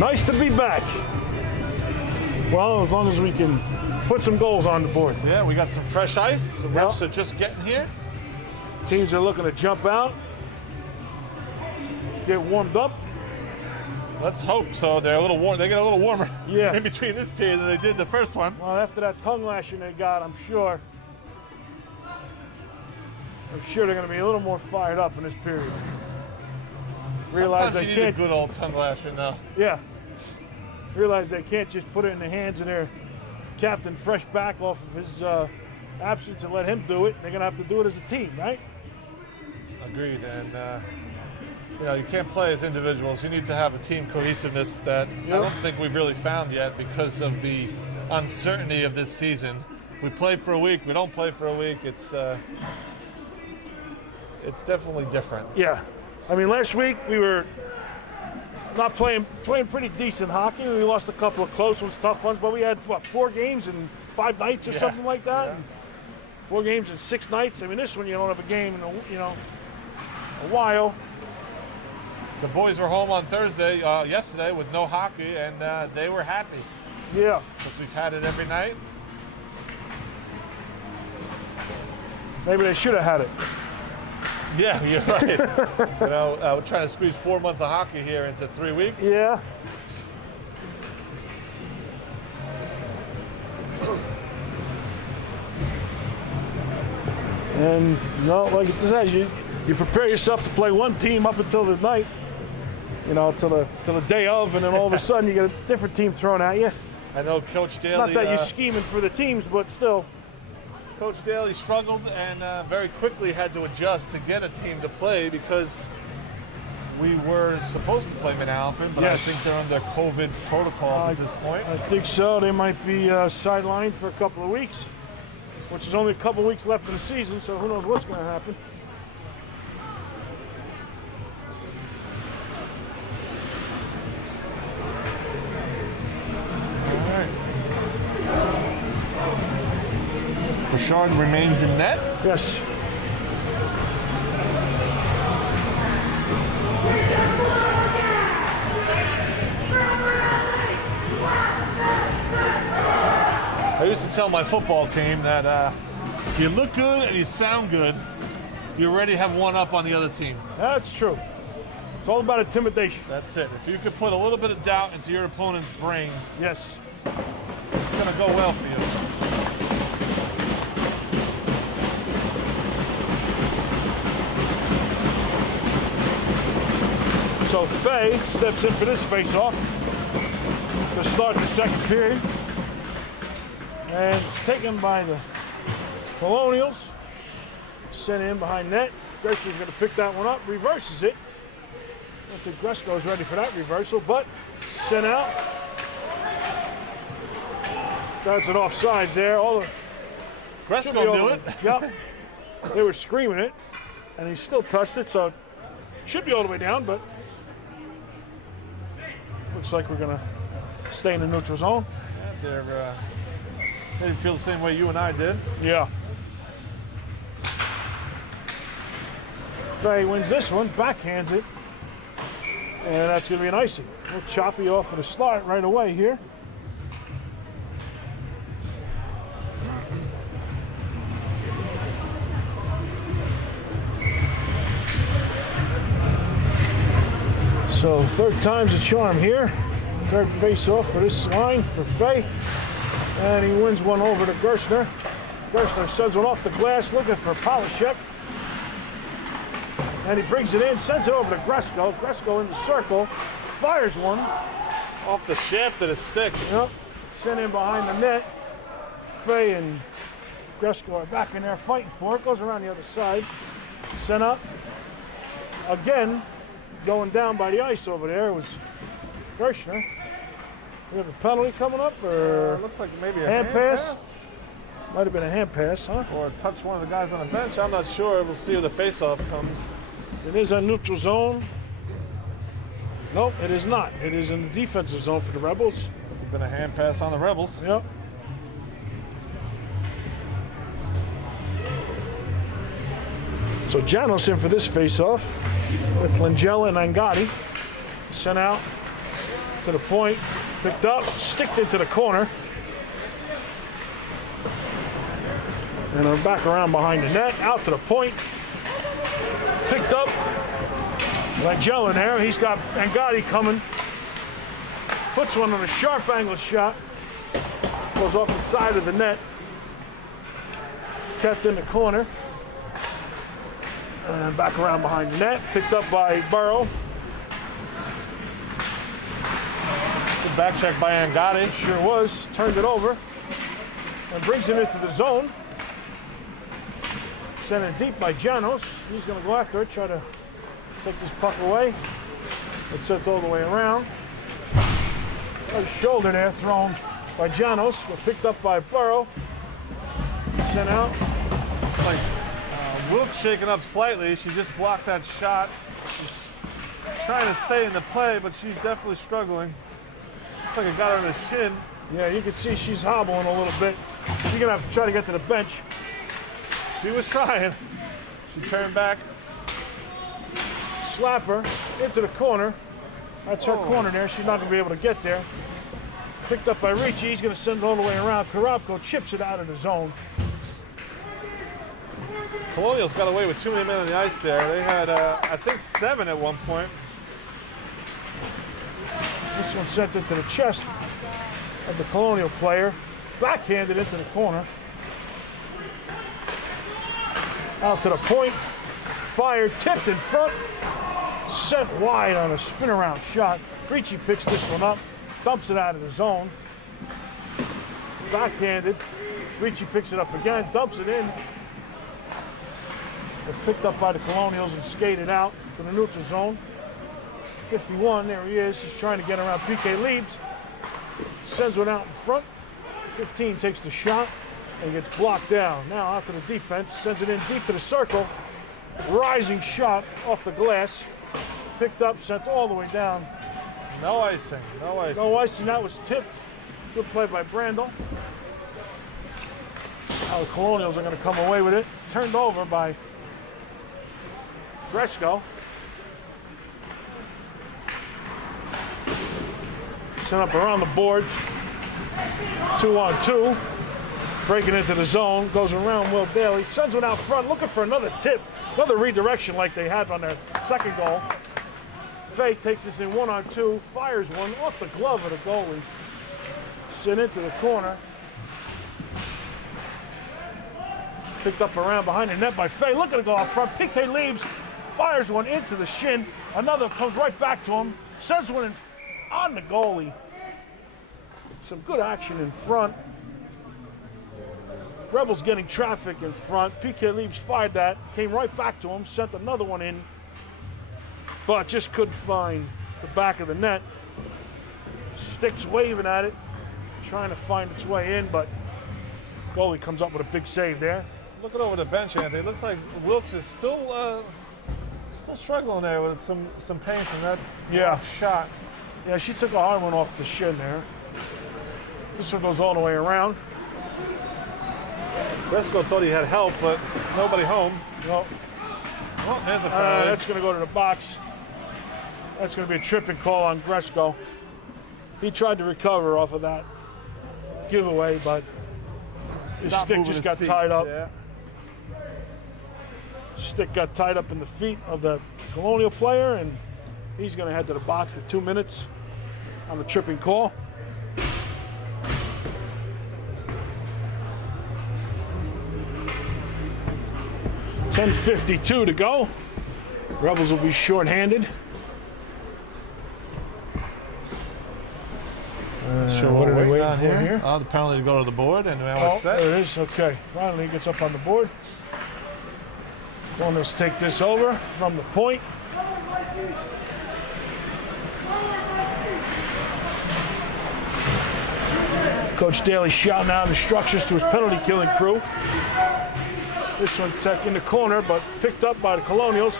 Nice to be back. Well, as long as we can put some goals on the board. Yeah, we got some fresh ice. The refs are just getting here. Teams are looking to jump out, get warmed up. Let's hope so. They're a little warm. They get a little warmer Yeah. in between this period than they did the first one. Well, after that tongue lashing they got, I'm sure they're going to be a little more fired up in this period. Realize Sometimes they you need a can't. good old tongue lashing now. Yeah. Realize they can't just put it in the hands of their captain fresh back off of his absence and let him do it. They're going to have to do it as a team, right? Agreed. And you can't play as individuals. You need to have a team cohesiveness that I don't think we've really found yet because of the uncertainty of this season. We play for a week. We don't play for a week. It's definitely different. Yeah. I mean, last week we were not playing pretty decent hockey. We lost a couple of close ones, tough ones, but we had, 4 games in 5 nights or something like that? Yeah. And 4 games in 6 nights. I mean, this one you don't have a game in a while. The boys were home on yesterday with no hockey, and they were happy Yeah. because we've had it every night. Maybe they should have had it. Yeah, you're right. We're trying to squeeze 4 months of hockey here into 3 weeks. Yeah. And like it says, you prepare yourself to play one team up until the night, till the day of, and then all of a sudden you get a different team thrown at you. I know Coach Daly. Not that you're scheming for the teams, but still. Coach Daly struggled and very quickly had to adjust to get a team to play because we were supposed to play Manalapan, but I think they're under COVID protocols at this point. I think so. They might be sidelined for a couple of weeks, which is only a couple of weeks left in the season, so who knows what's going to happen. Bouchard remains in net. Yes. I used to tell my football team that if you look good and you sound good, you already have one up on the other team. That's true. It's all about intimidation. That's it. If you could put a little bit of doubt into your opponent's brains, Yes. it's going to go well for you. So Fay steps in for this face-off to start the second period. And it's taken by the Colonials. Sent in behind net. Gershie's going to pick that one up, reverses it. I don't think Gresko's ready for that reversal, but sent out. That's an offsides there. Gresko knew it. Yep. They were screaming it, and he still touched it, so should be all the way down, but looks like we're going to stay in the neutral zone. Yeah, they didn't feel the same way you and I did. Yeah. Fay wins this one, backhands it, and that's going to be an icing. A little choppy off of the start right away here. So third time's a charm here. Third face-off for this line for Fay. And he wins one over to Gershner. Gershner sends one off the glass, looking for Polishek. And he brings it in, sends it over to Gresko. Gresko in the circle, fires one. Off the shaft of the stick. Yep, sent in behind the net. Fay and Gresko are back in there fighting for it. Goes around the other side. Sent up. Again, going down by the ice over there was Gershner. We have a penalty coming up, or Looks like maybe a hand pass? Might have been a hand pass, huh? Or touch one of the guys on the bench. I'm not sure. We'll see where the face-off comes. It is a neutral zone. Nope, it is not. It is in the defensive zone for the Rebels. Must have been a hand pass on the Rebels. Yep. So Janos in for this face-off with Langella and Angotti. Sent out to the point, picked up, sticked into the corner. And then back around behind the net, out to the point. Picked up. Langella in there, he's got Angotti coming. Puts one on a sharp angle shot. Goes off the side of the net. Kept in the corner. And back around behind the net. Picked up by Boro. Good back check by Angotti. Sure was. Turned it over. And brings it into the zone. Sent it deep by Janos. He's going to go after it, try to take this puck away. It's sent all the way around. A shoulder there thrown by Janos, but picked up by Boro. Sent out. It's like Wilkes shaking up slightly. She just blocked that shot. She's trying to stay in the play, but she's definitely struggling. Looks like it got her in the shin. Yeah, you can see she's hobbling a little bit. She's going to have to try to get to the bench. She was trying. She turned back. Slap her into the corner. That's her corner there. She's not going to be able to get there. Picked up by Ricci. He's going to send it all the way around. Karabko chips it out of the zone. Colonials got away with too many men on the ice there. They had, I think, 7 at one point. This one sent it to the chest of the Colonial player. Backhanded into the corner. Out to the point. Fired, tipped in front. Sent wide on a spin around shot. Ricci picks this one up. Dumps it out of the zone. Backhanded. Ricci picks it up again. Dumps it in. It's picked up by the Colonials and skated out to the neutral zone. 51, there he is. He's trying to get around PK Leibs. Sends one out in front. 15 takes the shot and gets blocked down. Now out to the defense. Sends it in deep to the circle. Rising shot off the glass. Picked up, sent all the way down. No icing. No icing. No icing. That was tipped. Good play by Brandel. Now the Colonials are going to come away with it. Turned over by Gresko. Sent up around the boards. 2-on-2. Breaking into the zone. Goes around Will Daly. Sends one out front. Looking for another tip. Another redirection like they had on their second goal. Fay takes this in 1-on-2. Fires one off the glove of the goalie. Sent into the corner. Picked up around behind the net by Fay. Looking to go out front. PK Leibs fires one into the shin. Another comes right back to him. Sends one in on the goalie. Some good action in front. Rebels getting traffic in front. PK Leibs fired that. Came right back to him. Sent another one in. But just couldn't find the back of the net. Sticks waving at it. Trying to find its way in, but goalie comes up with a big save there. Looking over the bench, Anthony, it looks like Wilkes is still struggling there with some pain from that shot. Yeah, she took a hard one off the shin there. This one goes all the way around. Gresko thought he had help, but nobody home. Well, Oh, there's a penalty. that's going to go to the box. That's going to be a tripping call on Gresko. He tried to recover off of that giveaway, but his Stop stick moving just his got feet. tied up. Yeah. Stick got tied up in the feet of the Colonial player, and he's going to head to the box for 2 minutes on the tripping call. .10:52 to go. Rebels will be shorthanded. Sure, what are they waiting on for here? Oh, the penalty to go to the board, and now it's set. There it is. Okay. Finally, he gets up on the board. Let's take this over from the point. Coach Daly shouting out instructions to his penalty killing crew. This one tucked in the corner, but picked up by the Colonials.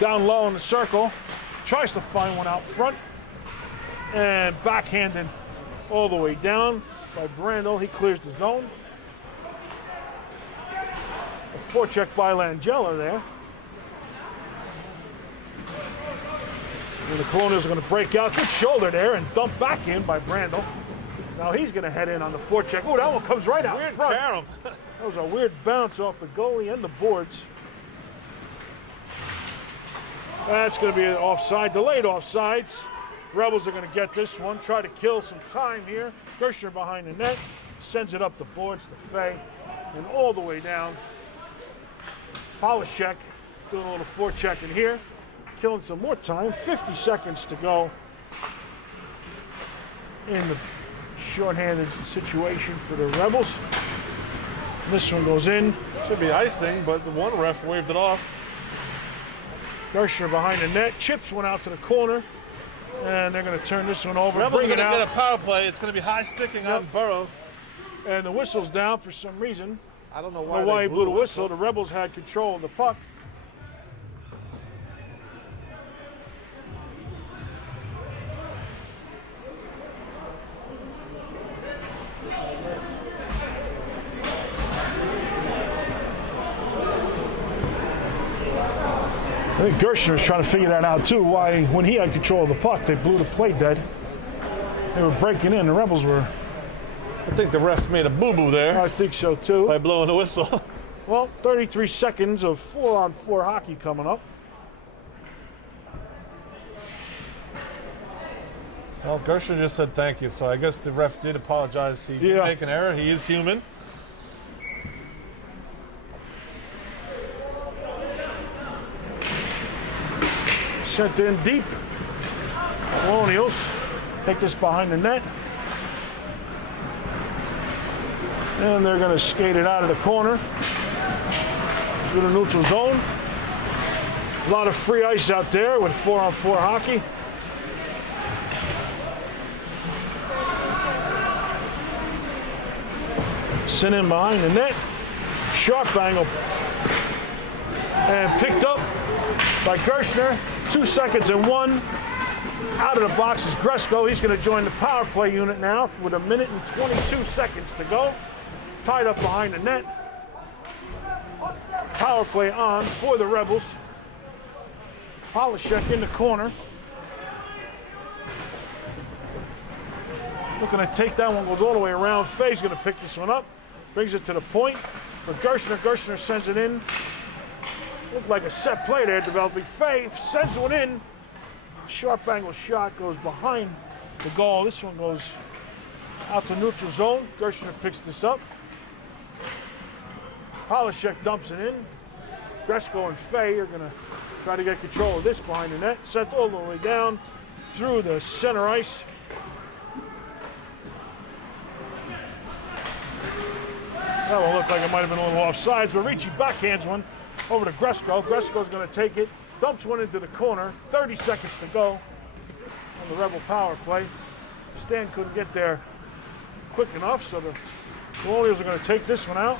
Down low in the circle. Tries to find one out front. And backhanded all the way down by Brandel. He clears the zone. A forecheck by Langella there. And the Colonials are going to break out. Good shoulder there and dump back in by Brandel. Now he's going to head in on the forecheck. Oh, that one comes right out Weird front. carom. That was a weird bounce off the goalie and the boards. That's going to be an offside, delayed offsides. Rebels are going to get this one, try to kill some time here. Gershner behind the net, sends it up the boards to Fay, and all the way down. Polishek doing a little forecheck in here, killing some more time. 50 seconds to go in the shorthanded situation for the Rebels. This one goes in. Should be icing, but the one ref waved it off. Gershner behind the net, chips one out to the corner, and they're going to turn this one over. Rebels are bring going it to get out, a power play. It's going to be high sticking on Boro. and the whistle's down for some reason. I don't know I don't why, know why they he blew the whistle. The Rebels had control of the puck. I think Gershner was trying to figure that out too, why when he had control of the puck, they blew the play dead. They were breaking in, the Rebels were. I think the ref made a boo-boo there I think so too. by blowing the whistle. Well, 33 seconds of 4-on-4 hockey coming up. Well, Gershner just said thank you, so I guess the ref did apologize. He did Yeah. make an error. He is human. Sent in deep. Colonials take this behind the net. And they're going to skate it out of the corner to the neutral zone. A lot of free ice out there with 4-on-4 hockey. Sent in behind the net. Sharp angle. And picked up by Gershner. 2 seconds and 1. Out of the box is Gresko. He's going to join the power play unit now with 1 minute and 22 seconds to go. Tied up behind the net. Power play on for the Rebels. Polishek in the corner. Looking to take that one, goes all the way around. Fay's going to pick this one up. Brings it to the point for Gershner. Gershner sends it in. Looked like a set play there developing. Fay sends one in. Sharp angle shot goes behind the goal. This one goes out to neutral zone. Gershner picks this up. Polishek dumps it in. Gresko and Fay are going to try to get control of this behind the net. Sent all the way down through the center ice. That one looked like it might have been a little offsides, but Ricci backhands one over to Gresko. Gresko's going to take it, dumps one into the corner. 30 seconds to go on the Rebel power play. Stan couldn't get there quick enough, so the Colonials are going to take this one out.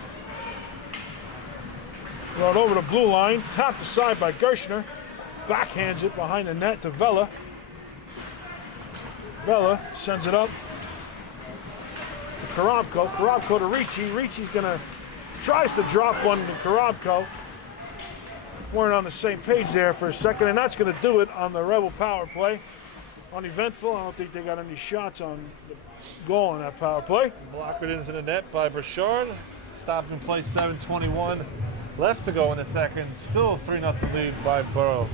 Brought over the blue line, tapped aside by Gershner. Backhands it behind the net to Vela. Vela sends it up. Karabko. Karabko to Ricci. Ricci's gonna tries to drop one to Karabko. Weren't on the same page there for a second, and that's gonna do it on the Rebel power play. Uneventful. I don't think they got any shots on the goal on that power play. Blocked it into the net by Burchard. Stopped in play, 7:21 left to go in the second. Still a 3-0 lead by Boro.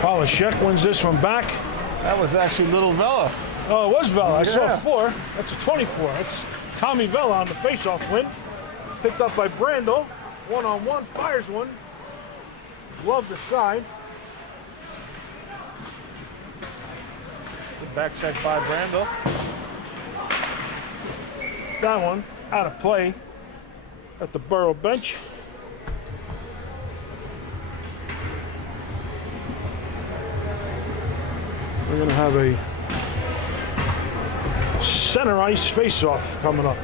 Polishek wins this one back. That was actually Little Vela. Oh, it was Vela. I saw Yeah. 4. That's a 24. That's Tommy Vela on the faceoff win. Picked up by Brandel. 1-on-1, fires one. Glove the side. Good back check by Brandel. That one out of play at the Boro bench. We're going to have a center ice face-off coming up.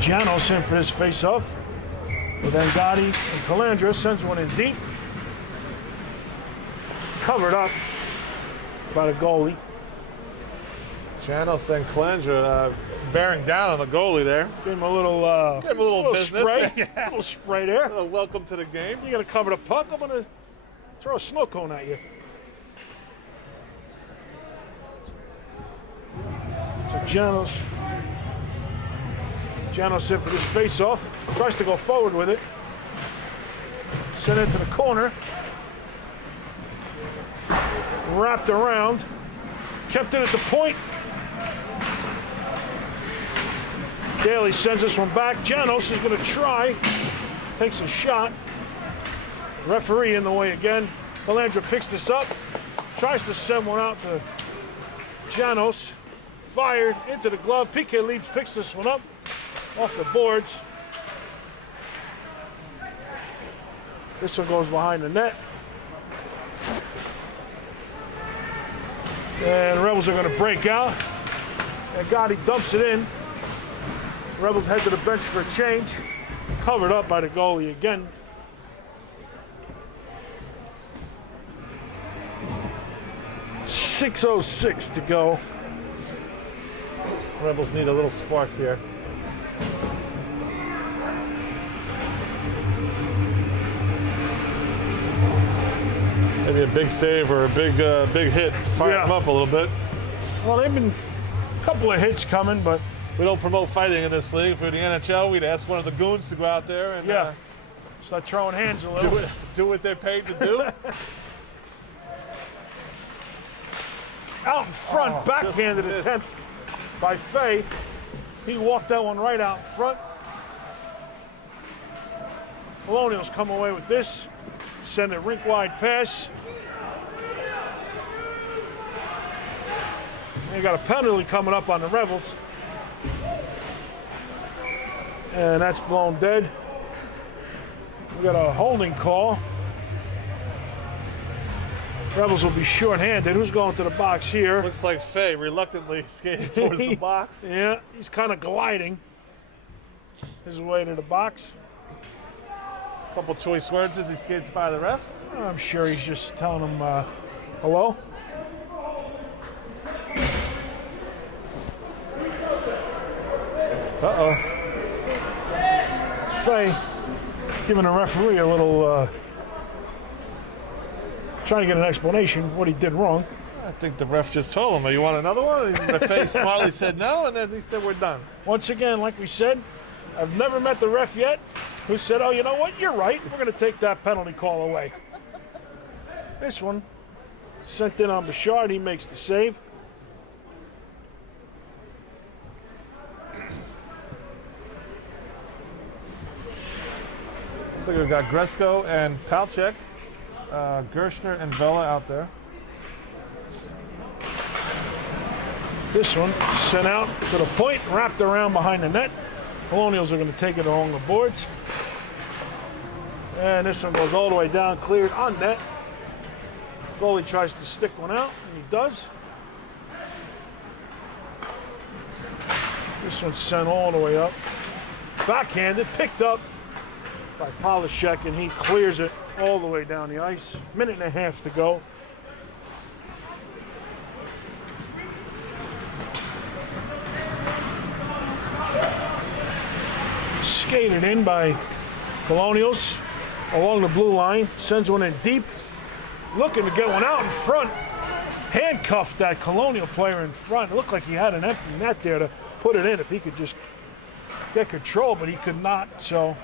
Janos in for this face-off. But then Gotti and Calandra sends one in deep. Covered up by the goalie. Janos and Calandra bearing down on the goalie there. Give him a little, Give him a little business. spray. Yeah. A little spray there. Welcome to the game. You're going to cover the puck. I'm going to throw a snow cone at you. So Janos in for this face-off. Tries to go forward with it. Sent into the corner. Wrapped around. Kept it at the point. Daly sends this one back. Janos is going to try. Takes a shot. Referee in the way again. Calandra picks this up. Tries to send one out to Janos. Fired into the glove. PK Leaps picks this one up off the boards. This one goes behind the net. And Rebels are going to break out. And Gotti dumps it in. Rebels head to the bench for a change. Covered up by the goalie again. .606 to go. Rebels need a little spark here. Maybe a big save or a big hit to fire them up a little bit. Well, they've been a couple of hits coming, but we don't promote fighting in this league. For the NHL, we'd ask one of the goons to go out there and start throwing hands a little. Do what they're paid to do. Out in front, backhanded attempt by Fay. He walked that one right out in front. Colonials come away with this. Send a rink-wide pass. They got a penalty coming up on the Rebels. And that's blown dead. We got a holding call. Rebels will be short-handed. Who's going to the box here? Looks like Fay reluctantly skating towards the box. Yeah, he's kind of gliding his way to the box. Couple choice words as he skates by the ref. I'm sure he's just telling him hello. Uh-oh. Fay giving the referee a little, trying to get an explanation what he did wrong. I think the ref just told him, you want another one? The Fay smartly said no, and then he said, we're done. Once again, like we said, I've never met the ref yet who said, oh, you know what, you're right. We're going to take that penalty call away. This one, sent in on Bouchard. He makes the save. So we've got Gresko and Palchek, Gershner and Vela out there. This one sent out to the point, wrapped around behind the net. Colonials are going to take it along the boards. And this one goes all the way down, cleared on net. Goalie tries to stick one out, and he does. This one's sent all the way up. Backhanded, picked up by Polishek, and he clears it all the way down the ice. Minute and a half to go. Skated in by Colonials along the blue line, sends one in deep, looking to get one out in front. Handcuffed that Colonial player in front. It looked like he had an empty net there to put it in if he could just get control, but he could not. So,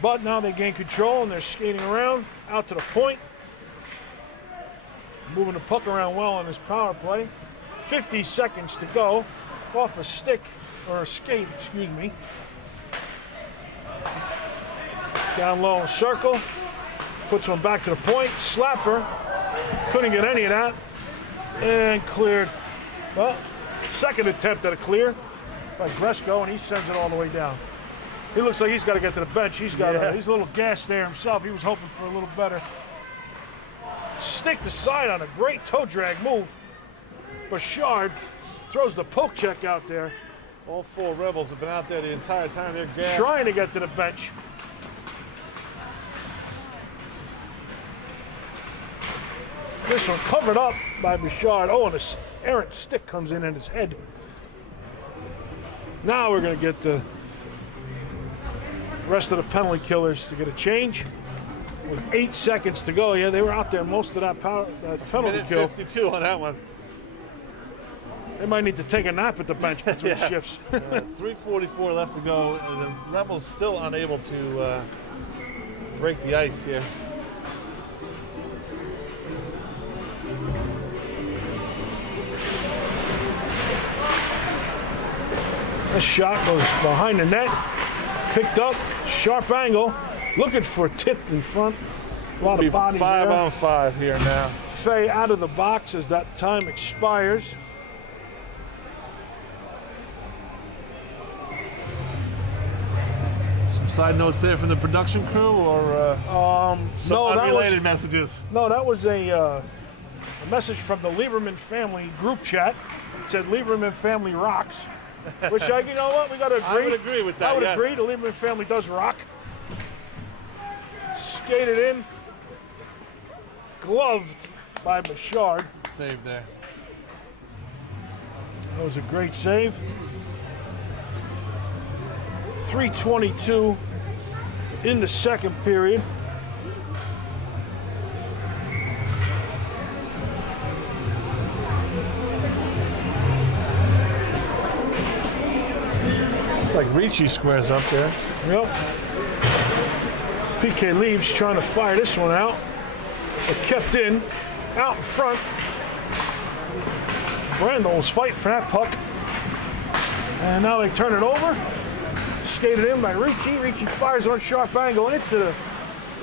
but now they gain control and they're skating around out to the point, moving the puck around well on this power play. 50 seconds to go. Off a stick or a skate, excuse me. Down low in a circle, puts one back to the point, slapper, couldn't get any of that, and cleared. Well, second attempt at a clear by Gresko, and he sends it all the way down. He looks like he's got to get to the bench. He's got he's a little gassed there himself. He was hoping for a little better. Stick to side on a great toe drag move. Bouchard throws the poke check out there. All four Rebels have been out there the entire time. They're gassed. Trying to get to the bench. This one covered up by Bouchard. Oh, and errant stick comes in his head. Now we're going to get the rest of the penalty killers to get a change. With 8 seconds to go, yeah, they were out there most of that penalty Minute kill. 52 on that one. They might need to take a nap at the bench between shifts. 3:44 left to go, and the Rebels still unable to break the ice here. This shot goes behind the net, picked up, sharp angle, looking for a tip in front. A lot of bodies 5 there. on 5 here now. Fay out of the box as that time expires. Some side notes there from the production crew, or some No, unrelated messages? No, that was a message from the Lieberman family group chat. It said Lieberman family rocks. Which, you know what, we got to agree. I would agree with that, I would yes. agree, the Lieberman family does rock. Skated in, gloved by Bouchard. Save there. That was a great save. 3:22 in the second period. It's like Ricci squares up there. Yep. PK Leaves trying to fire this one out. But kept in, out in front. Randall was fighting for that puck. And now they turn it over. Skated in by Ricci. Ricci fires on sharp angle in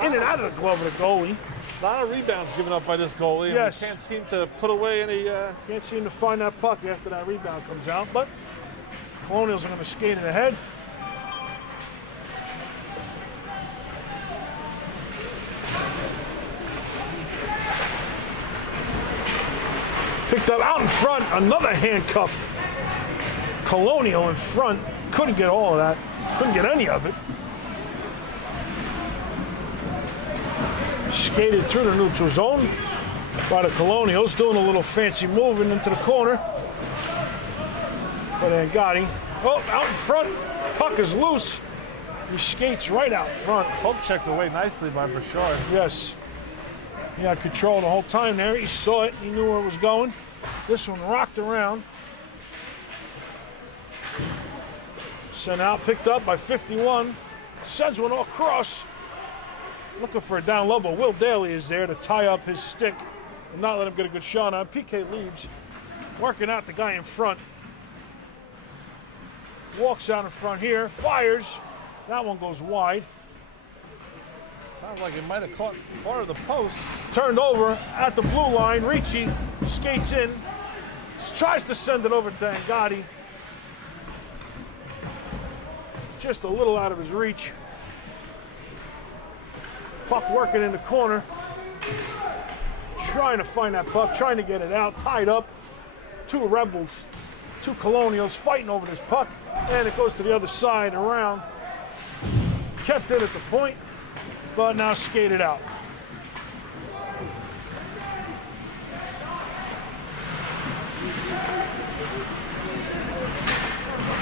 and out of the glove of the goalie. A lot of rebounds given up by this goalie. Yes. And we can't seem to put away any. Can't seem to find that puck after that rebound comes out, but Colonials are going to skate it ahead. Picked up out in front, another handcuffed Colonial in front. Couldn't get all of that, couldn't get any of it. Skated through the neutral zone by the Colonials, doing a little fancy moving into the corner. But Angotti, out in front, puck is loose. He skates right out front. Poke checked away nicely by Bouchard. Yes. He had control the whole time there. He saw it, he knew where it was going. This one rocked around. Sent out, picked up by 51. Sends one across. Looking for a down low, but Will Daly is there to tie up his stick and not let him get a good shot on. PK Leaves working out the guy in front. Walks out in front here, fires. That one goes wide. Sounds like it might have caught part of the post. Turned over at the blue line. Ricci skates in, tries to send it over to Angotti. Just a little out of his reach. Puck working in the corner. Trying to find that puck, trying to get it out, tied up. Two Rebels, two Colonials fighting over this puck, and it goes to the other side around. Kept it at the point, but now skated out.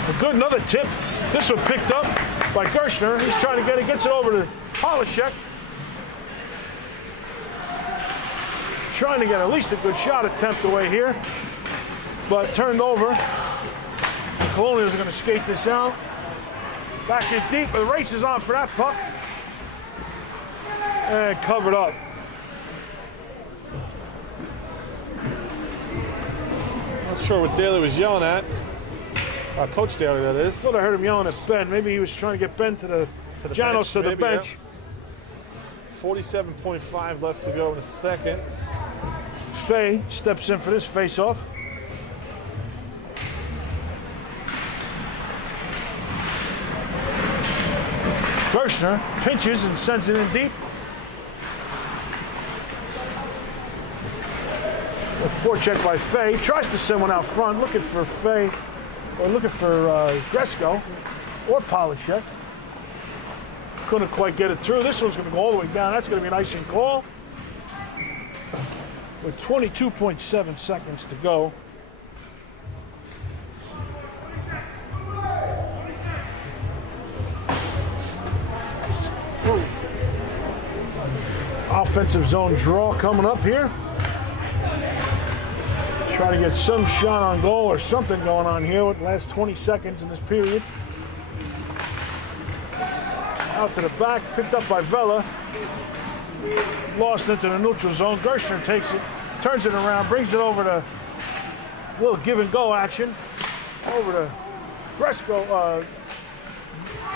A good another tip. This one picked up by Gershner. He's trying to get it, gets it over to Polishek. Trying to get at least a good shot attempt away here, but turned over. The Colonials are going to skate this out. Back in deep, the race is on for that puck. And covered up. Not sure what Daly was yelling at. Coach Daly, that is. Thought I heard him yelling at Ben. Maybe he was trying to get Ben to the Janos to the maybe, bench. Yeah. 47.5 left to go in the second. Fay steps in for this face-off. Gershner pinches and sends it in deep. A forecheck by Fay. Tries to send one out front, looking for Fay, or looking for Gresko or Polishek. Couldn't quite get it through. This one's going to go all the way down. That's going to be an icing call. With 22.7 seconds to go. offensive zone draw coming up here. Try to get some shot on goal or something going on here with the last 20 seconds in this period. Out to the back, picked up by Vela. Lost into the neutral zone. Gershner takes it, turns it around, brings it over to a little give and go action. Over to Gresco,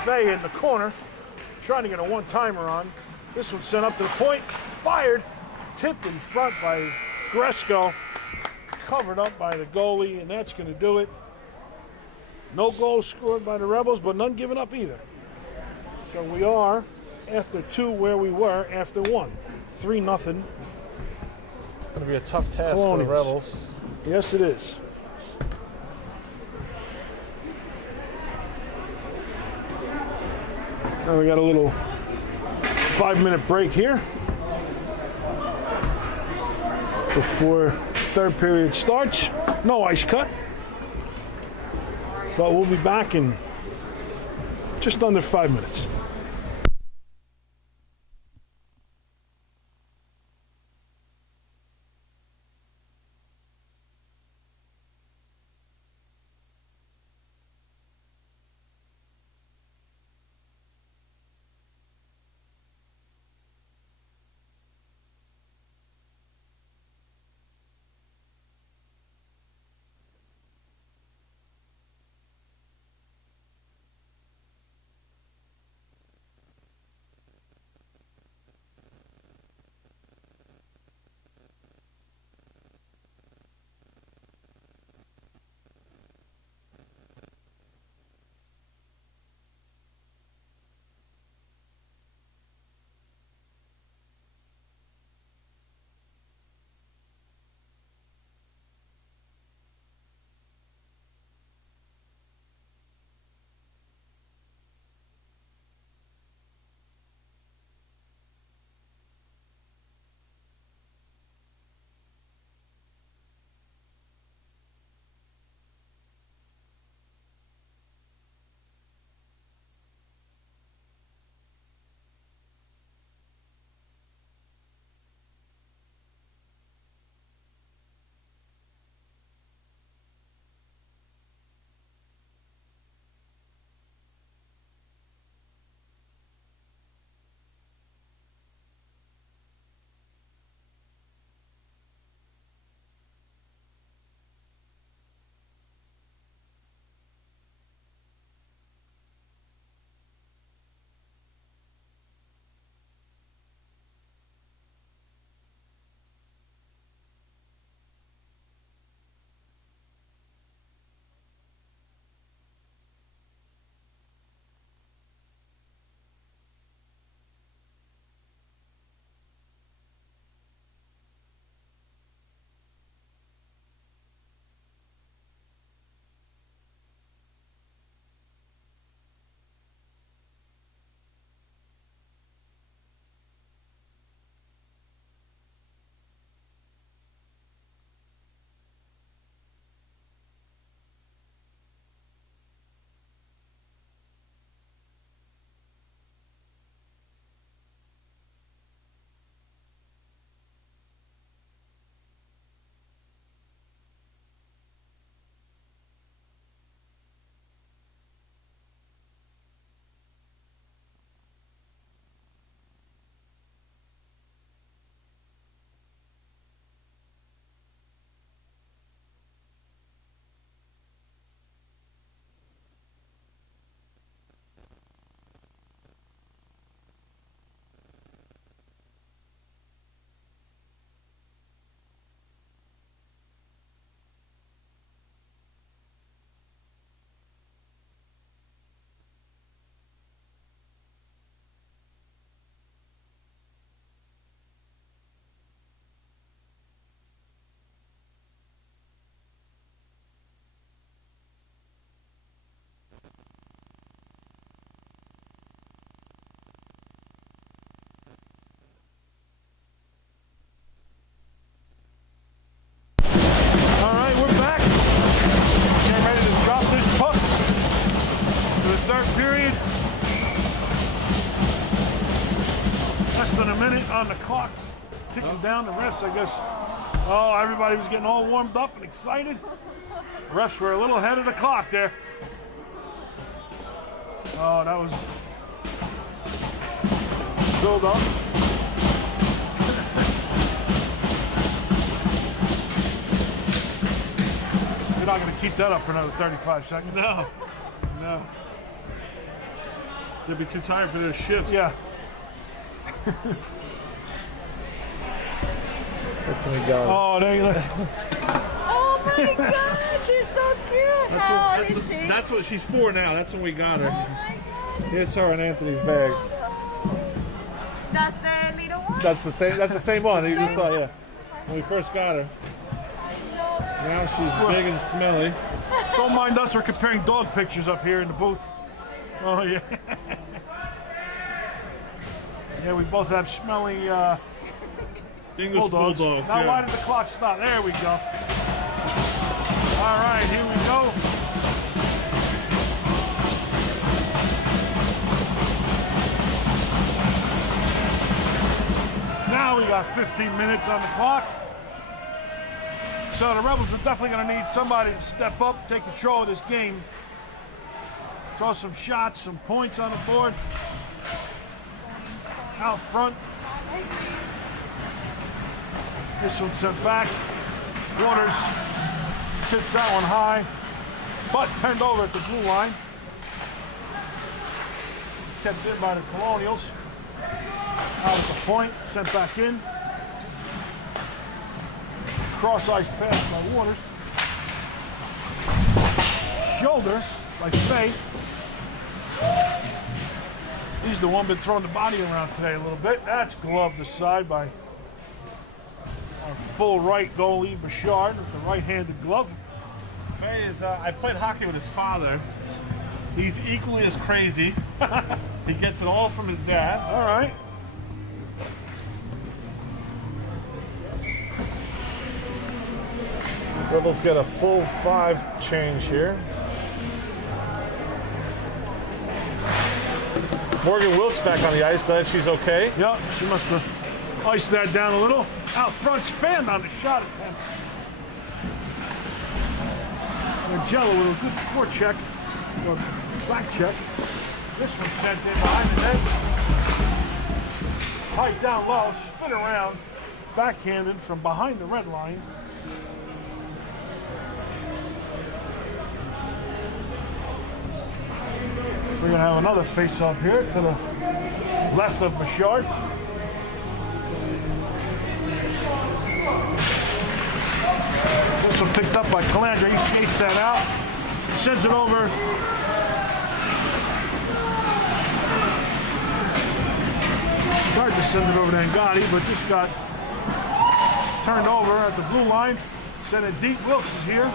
Fay in the corner, trying to get a one-timer on. This one sent up to the point, fired, tipped in front by Gresco, covered up by the goalie, and that's going to do it. No goals scored by the Rebels, but none given up either. So we are, after 2, where we were after 1. 3-0. Going to be a tough task for the Rebels. Yes, it is. Now we got a little 5-minute break here before third period starts. No ice cut, but we'll be back in just under 5 minutes. Less than a minute on the clock. ticking down. The refs, I guess. Oh, everybody was getting all warmed up and excited. Refs were a little ahead of the clock there. Oh, that was build up. You're not going to keep that up for another 35 seconds. No. No. They'll be too tired for their shifts. Yeah. That's when we got her. Oh, there you go. Oh my God, she's so cute. How old is she? That's what she's 4 now. That's when we got her. Oh my God. Here's her in Anthony's bag. That's the little one? That's the same. That's the same one. You just Same saw, one? yeah. When we first got her. No. Now she's big and smelly. Don't mind us. We're comparing dog pictures up here in the booth. Oh, yeah. Yeah, we both have smelly English bulldogs. Now, why did the clock stop? There we go. All right, here we go. Now we got 15 minutes on the clock. So the Rebels are definitely going to need somebody to step up, take control of this game. Throw some shots, some points on the board. Out front. This one sent back. Waters tips that one high. But turned over at the blue line. Kept in by the Colonials. Out at the point, sent back in. Cross ice pass by Waters. Shoulder by Fay. He's the one been throwing the body around today a little bit. That's gloved aside by our full right goalie, Bouchard, with the right-handed glove. Faye is, I played hockey with his father. He's equally as crazy. He gets it all from his dad. All right. Rebels get a full 5 change here. Morgan Wilkes back on the ice. Glad she's okay. Yep, she must have iced that down a little. Out front's fanned on the shot attempt. Jello with a good forecheck, or back check. This one sent in behind the net. Tight down low, spin around, backhanded from behind the red line. We're going to have another face-off here to the left of Bouchard. This one picked up by Calandra. He skates that out, sends it over. Tried to send it over to Ngati, but just got turned over at the blue line. Sent it deep. Wilkes is here.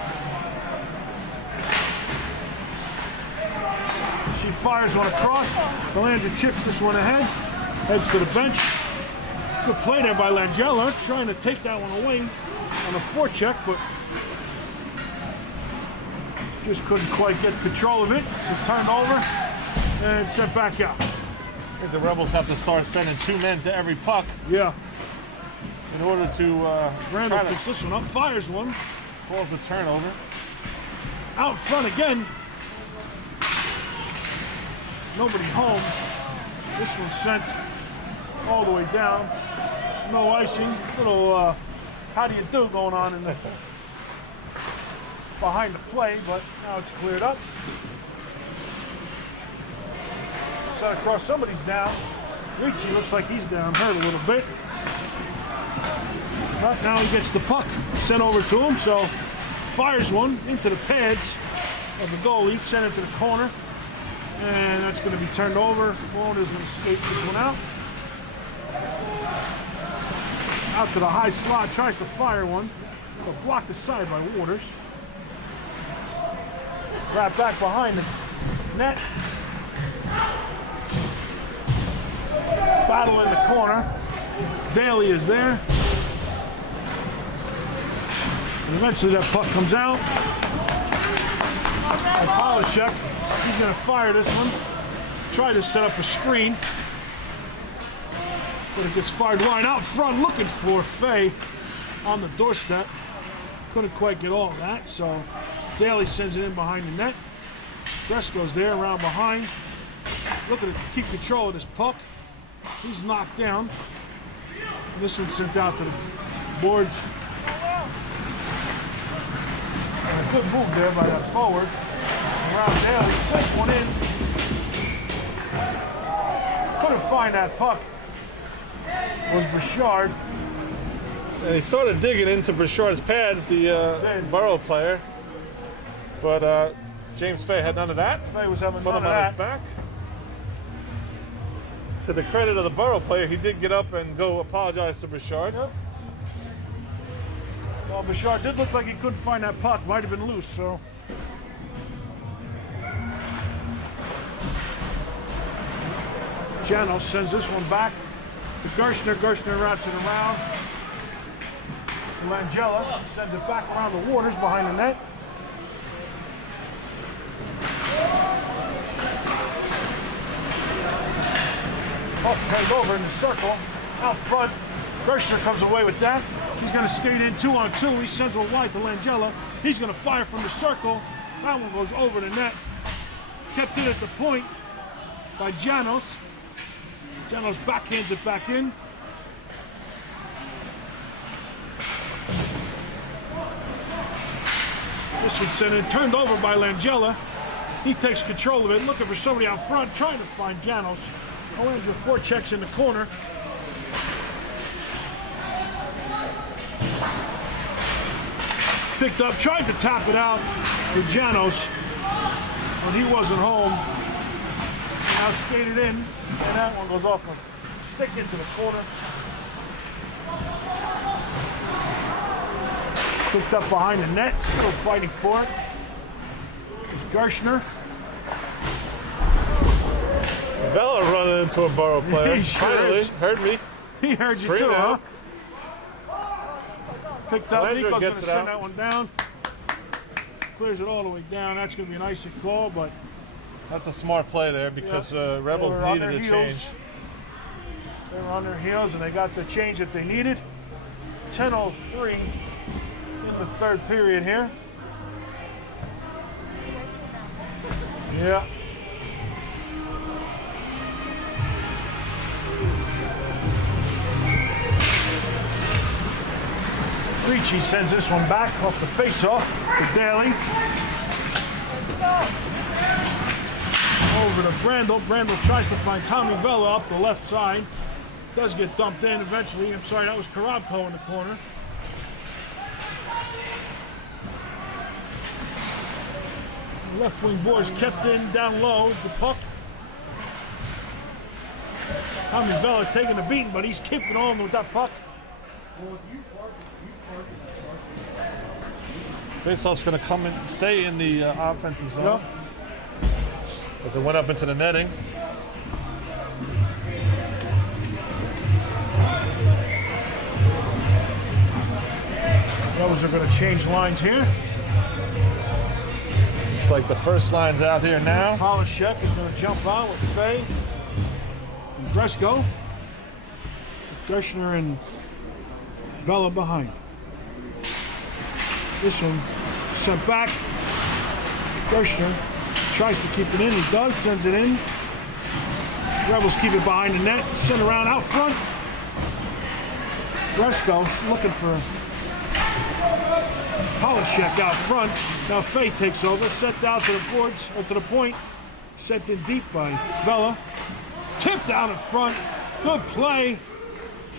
She fires one across. Calandra chips this one ahead. Heads to the bench. Good play there by Langella, trying to take that one away on a forecheck, but just couldn't quite get control of it. It turned over and sent back out. I think the Rebels have to start sending 2 men to every puck Yeah. in order to Randall try picks to this one up, fires one. cause the turnover. Out front again. Nobody home. This one sent all the way down. No icing. Little how do you do going on in the behind the play, but now it's cleared up. Set across, somebody's down. Ricci looks like he's down, hurt a little bit. But now he gets the puck sent over to him, so fires one into the pads of the goalie, sent it to the corner. And that's going to be turned over. Waters going to skate this one out. Out to the high slot, tries to fire one. But blocked aside by Waters. Right back behind the net. Battle in the corner. Daly is there. And eventually that puck comes out. And Polishek, he's going to fire this one. Try to set up a screen. But it gets fired wide out front, looking for Fay on the doorstep. Couldn't quite get all of that, so Daly sends it in behind the net. Bresco's there, around behind. Looking to keep control of this puck. He's knocked down. And this one's sent out to the boards. And a good move there by that forward. Around Daly, sends one in. Couldn't find that puck. It was Bouchard. And he started digging into Bouchard's pads, the Boro player. But James Fay had none of that. Fay was having Put none him of on that. his back. To the credit of the Boro player, he did get up and go apologize to Bouchard. Yep. Well, Bouchard did look like he couldn't find that puck. Might have been loose, so. Janos sends this one back to Gershner. Gershner routes it around. Langella sends it back around the waters behind the net. Oh, turned over in the circle. Out front. Gershner comes away with that. He's going to skate in 2-on-2. He sends one wide to Langella. He's going to fire from the circle. That one goes over the net. Kept it at the point by Janos. Janos backhands it back in. This one's sent in, turned over by Langella. He takes control of it, looking for somebody out front, trying to find Janos. Olandra forechecks in the corner. Picked up, tried to tap it out to Janos, but he wasn't home. Now skated in, and that one goes off a stick into the corner. Picked up behind the net, still fighting for it. It's Gershner. Vela running into a Boro player. He sure Finally, is. heard me. He heard you Scream too, huh? out. Picked up, Landry Nico's gonna gets it send out. that one down. Clears it all the way down. That's gonna be an icy call, but That's a smart play there because Rebels They were on needed their a heels. change. they were on their heels and they got the change that they needed. 10:03 in the third period here. Yeah. Ricci sends this one back off the face-off to Daly. Over to Brandel. Brandel tries to find Tommy Vela up the left side. Does get dumped in eventually. I'm sorry, that was Karabko in the corner. Left wing boards kept in, down low is the puck. Tommy Vela taking a beating, but he's keeping on with that puck. Faceoff's going to come and stay in the offensive zone Yep. as it went up into the netting. Rebels are going to change lines here. Looks like the first line's out here now. Polishek is going to jump on with Fay and Bresco. Gershner and Vela behind. This one sent back. Gershner tries to keep it in. He does, sends it in. Rebels keep it behind the net. Send around out front. Bresco looking for Polishek out front. Now Fay takes over. Sent down to the boards, or to the point. Sent in deep by Vela. Tipped down in front. Good play.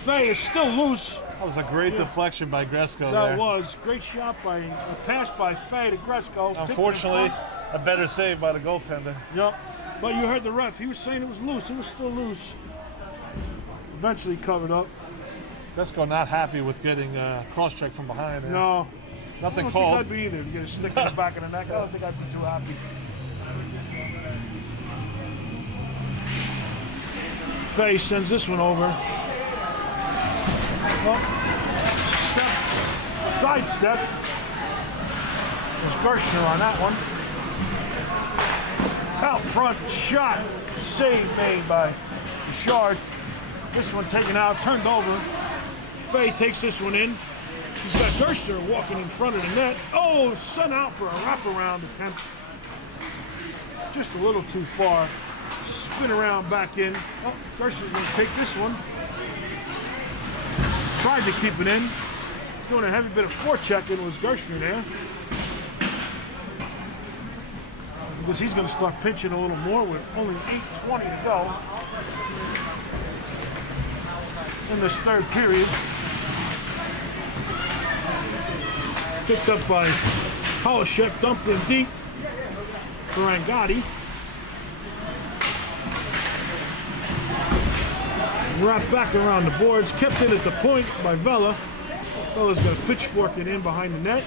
Fay is still loose. That was a great deflection by Gresco That there. was great shot by a pass by Fay to Gresco. Unfortunately, a better save by the goaltender. Yep. But you heard the ref. He was saying it was loose. It was still loose. Eventually covered up. Gresco not happy with getting cross-check from behind there. No. Nothing I don't called. think I'd be either to get a stick in the back of the neck. I don't think I'd be too happy. Fay sends this one over. Well, sidestep. There's Gershner on that one. Out front shot. Save made by Bouchard. This one taken out, turned over. Fay takes this one in. He's got Gerster walking in front of the net. Oh, sent out for a wraparound attempt. Just a little too far. Spin around back in. Oh, Gerster's going to take this one. Tried to keep it in. Doing a heavy bit of forechecking was Gerster there. Because he's going to start pitching a little more with only 8:20 to go in this third period. Picked up by Polishek, dumped in deep for Angotti. Wrapped back around the boards, kept it at the point by Vela. Vela's going to pitchfork it in behind the net.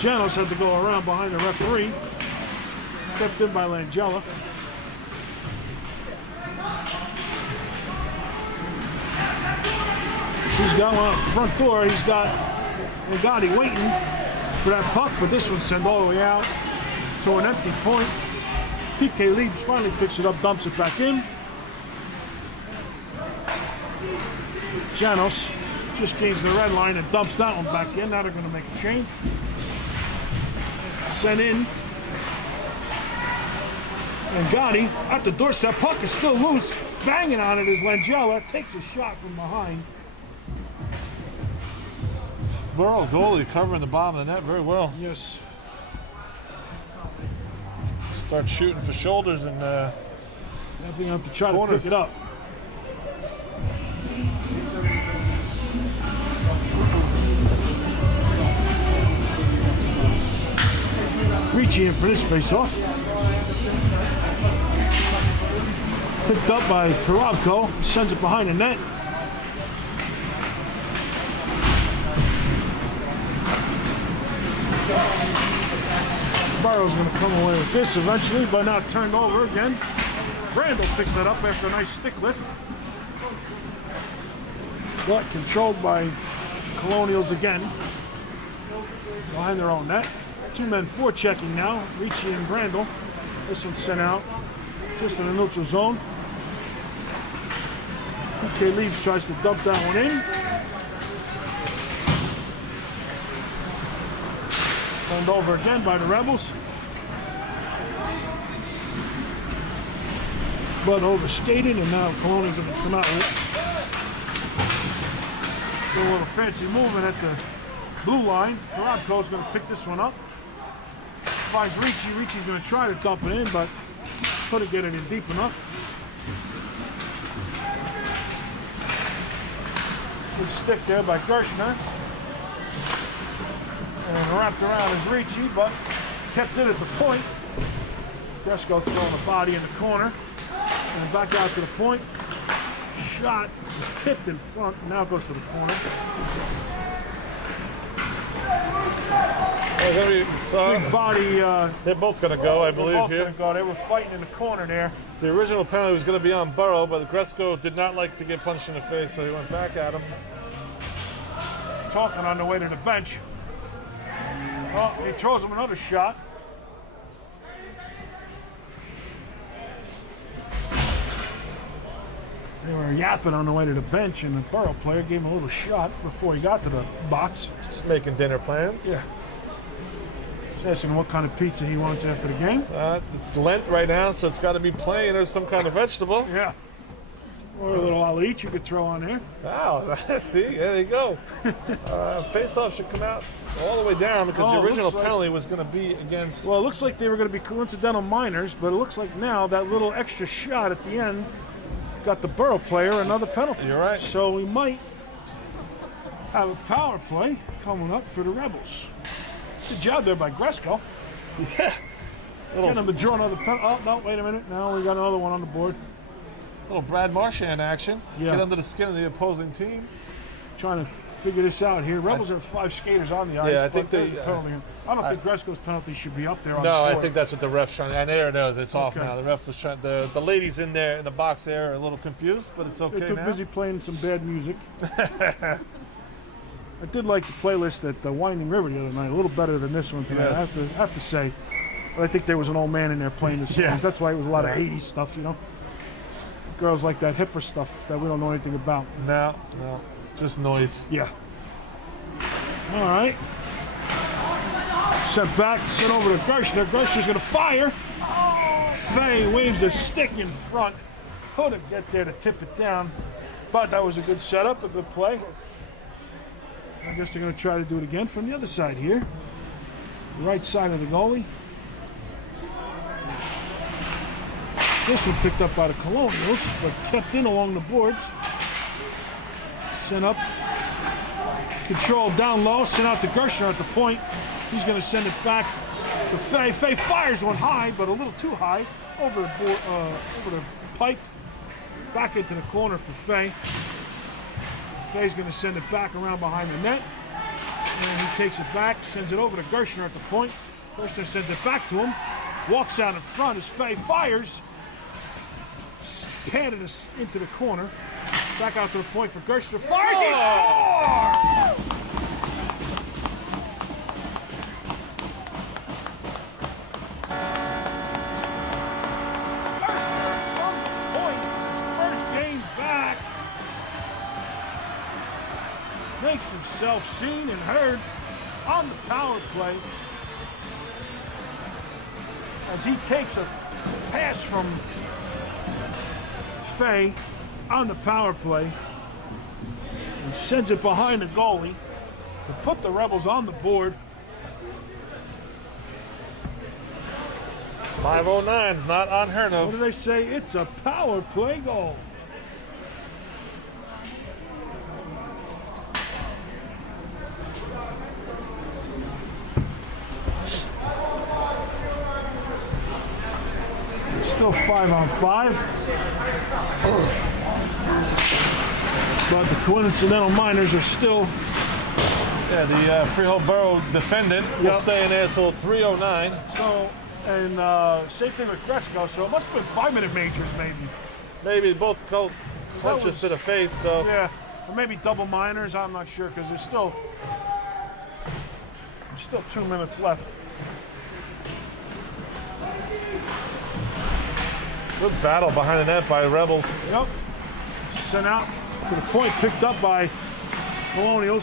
Janos had to go around behind the referee. Kept in by Langella. He's got one at the front door. He's got Angotti waiting for that puck, but this one's sent all the way out to an empty point. PK Leibs finally picks it up, dumps it back in. Janos just gains the red line and dumps that one back in. Now they're going to make a change. Sent in. Angotti at the doorstep. Puck is still loose. Banging on it is Langella. Takes a shot from behind. Boro goalie covering the bottom of the net very well. Yes. Start shooting for shoulders and Definitely have to try corners. to pick it up. Ricci in for this face-off. Picked up by Karabko. Sends it behind the net. Boro's going to come away with this eventually, but now turned over again. Randall picks that up after a nice stick lift. But controlled by Colonials again. Behind their own net. Two men forechecking now, Ricci and Brandel. This one's sent out just in the neutral zone. PK Leibs tries to dump that one in. Turned over again by the Rebels. But overskated, and now Colonials are going to come out with a little fancy movement at the blue line. Karabko's going to pick this one up. Finds Ricci. Ricci's going to try to dump it in, but couldn't get it in deep enough. Good stick there by Gershner. And wrapped around is Ricci, but kept it at the point. Gresko throwing a body in the corner. And back out to the point. Shot is tipped in front, and now goes to the corner. Big body. They're both going to go, I They're believe, both here. gonna go. They were fighting in the corner there. The original penalty was going to be on Boro, but Gresko did not like to get punched in the face, so he went back at him. Talking on the way to the bench. Well, he throws him another shot. They were yapping on the way to the bench, and the Boro player gave him a little shot before he got to the box. Just making dinner plans. Yeah. Just asking what kind of pizza he wants after the game. It's Lent right now, so it's got to be plain or some kind of vegetable. Yeah. Or a little alich you could throw on there. Wow, see, there you go. Face-off should come out all the way down because the original penalty was going to be against... Well, it looks like they were going to be coincidental minors, but it looks like now that little extra shot at the end got the Boro player another penalty. You're right. So we might have a power play coming up for the Rebels. Good job there by Gresko. Yeah. Getting them to draw another penalty. Oh, no, wait a minute. Now we got another one on the board. Little Brad Marchand action. Yeah. Get under the skin of the opposing team. Trying to figure this out here. Rebels have 5 skaters on the ice. Yeah, I think but they... penalty. I don't think Gresko's penalty should be up there on No, the I board. think that's what the ref's trying to... And there it is. It's off Okay. now. The ref was trying... The ladies in there, in the box there, are a little confused, but it's okay They're too now. busy playing some bad music. I did like the playlist at the Winding River the other night. A little better than this one tonight. Yes. I have to say. But I think there was an old man in there playing the songs. Yeah. That's why it was a lot of 80s stuff, you know. Girls like that hipper stuff that we don't know anything about. No, just noise. Yeah. All right. Set back, sent over to Gershner. Gershner's going to fire. Faye waves a stick in front. Couldn't get there to tip it down. But that was a good setup, a good play. I guess they're going to try to do it again from the other side here. Right side of the goalie. This one picked up by the Colonials, but kept in along the boards. Sent up. Controlled down low, sent out to Gershner at the point. He's going to send it back to Faye. Faye fires one high, but a little too high over the board, over the pipe. Back into the corner for Faye. Faye's going to send it back around behind the net. And he takes it back, sends it over to Gershner at the point. Gershner sends it back to him. Walks out in front as Faye fires. Canted us into the corner. Back out to the point for Gershner. Fires, he scores! First game back. Makes himself seen and heard on the power play as he takes a pass from Faye on the power play and sends it behind the goalie to put the Rebels on the board. 509, not unheard What of. do they say? It's a power play goal. Still 5-on-5. But the coincidental miners are still. Yeah, the Freehold Boro defendant will Yep. stay in there until 309. So, and same thing with Gretzko. So it must have been 5-minute majors, maybe. Maybe both punches was- to the face, so. Yeah, or maybe double minors. I'm not sure because there's still 2 minutes left. Good battle behind the net by Rebels. Yep. Sent out to the point, picked up by Colonials.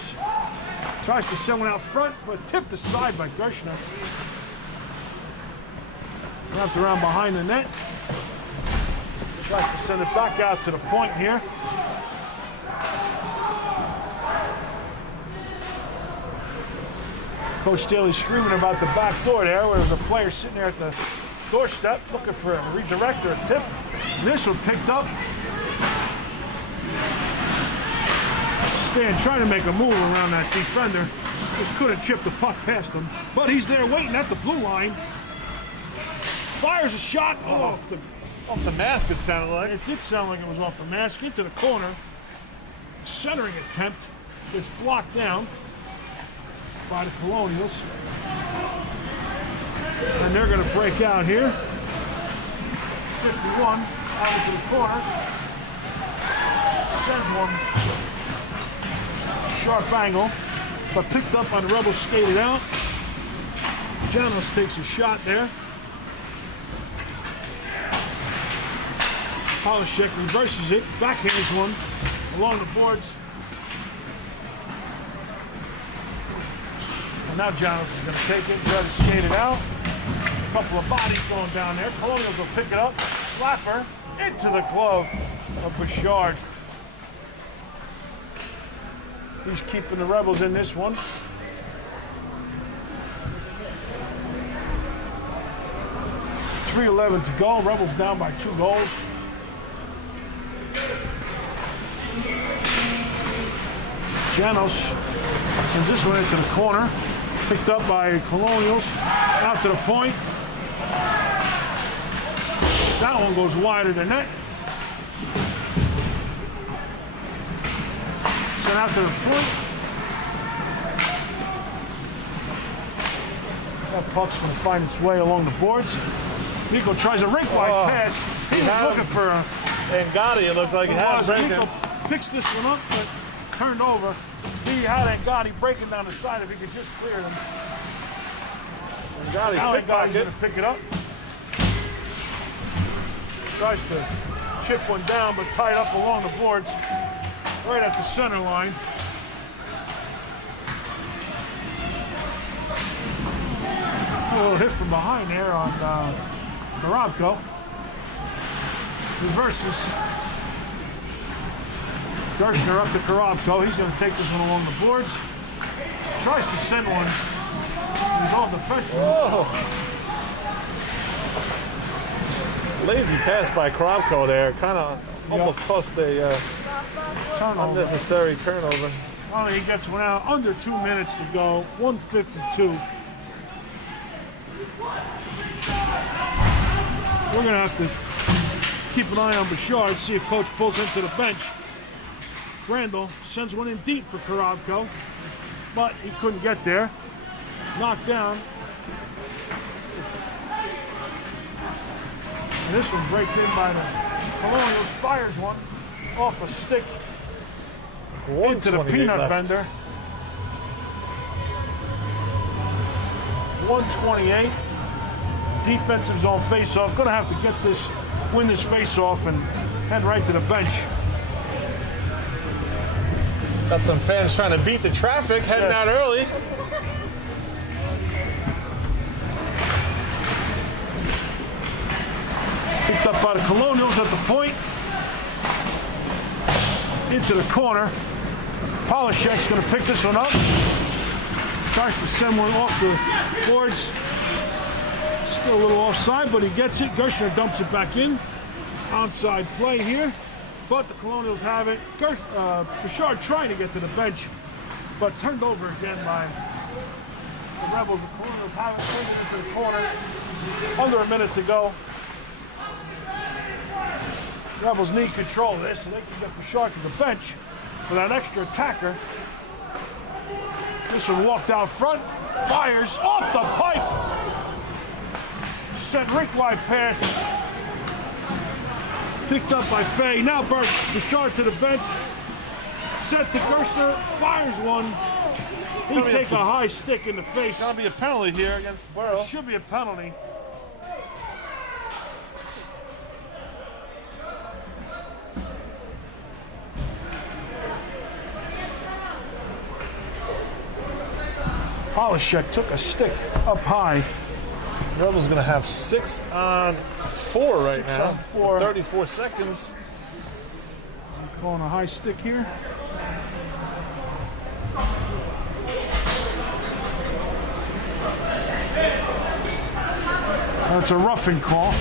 Tries to send one out front, but tipped aside by Gershner. Wrapped around behind the net. Tries to send it back out to the point here. Coach Daly screaming about the back door there, where there's a player sitting there at the doorstep looking for a redirect or a tip. This one picked up. Stan trying to make a move around that defender. Just couldn't chip the puck past him. But he's there waiting at the blue line. Fires a shot off Off the mask, it sounded like. it did sound like it was off the mask into the corner. Centering attempt gets blocked down by the Colonials. And they're going to break out here. 51 out into the corner. Sends one sharp angle, but picked up on the Rebels, skated out. Janos takes a shot there. Polishek reverses it, backhands one along the boards. And now Janos is going to take it, try to skate it out. A couple of bodies going down there. Colonials will pick it up. Slapper into the glove of Bouchard. He's keeping the Rebels in this one. .311 to go. Rebels down by 2 goals. Janos sends this one into the corner. Picked up by Colonials. Out to the point. That one goes wider than that. Sent out to the point. That puck's going to find its way along the boards. Nico tries a rink-wide pass. He was looking for a... And Gotti, it looked like he had a break. Nico picks this one up, but turned over. He had Gotti breaking down the side if he could just clear them. Gotti Now Gotti's pickpocket. going to pick it up. Tries to chip one down, but tied up along the boards, right at the center line. A little hit from behind there on Karabko. Reverses. Gershner up to Karabko. He's going to take this one along the boards. Tries to send one. He's on defensive. Whoa. Lazy pass by Karabko there. Kind of almost cost a unnecessary turnover. Well, he gets one out. Under 2 minutes to go. 1:52. We're going to have to keep an eye on Bouchard, see if Coach pulls him to the bench. Randall sends one in deep for Karabko, but he couldn't get there. Knocked down. And this one breaks in by the Colonials. Fires one off a stick into the peanut left. vendor. 128. Defensive zone face-off. Going to have to get this, win this face-off and head right to the bench. Got some fans trying to beat the traffic, heading out early. Picked up by the Colonials at the point. Into the corner. Polishek's going to pick this one up. Tries to send one off the boards. Still a little offside, but he gets it. Gershner dumps it back in. Onside play here. But the Colonials have it. Bouchard trying to get to the bench, but turned over again by the Rebels. The Colonials have it, taken it into the corner. Under a minute to go. Rebels need control of this so they can get Bouchard to the bench for that extra attacker. This one walked out front, fires off the pipe. Sent rink wide pass. Picked up by Fay. Now Bouchard to the bench. Set to Gershner. Fires one. He'd take a high stick in the face. Gonna be a penalty here against Boro. Should be a penalty. Polishek took a stick up high. Rebels gonna have 6 on 4 right 6 now. on 4. 34 seconds. Calling a high stick here. That's a roughing call.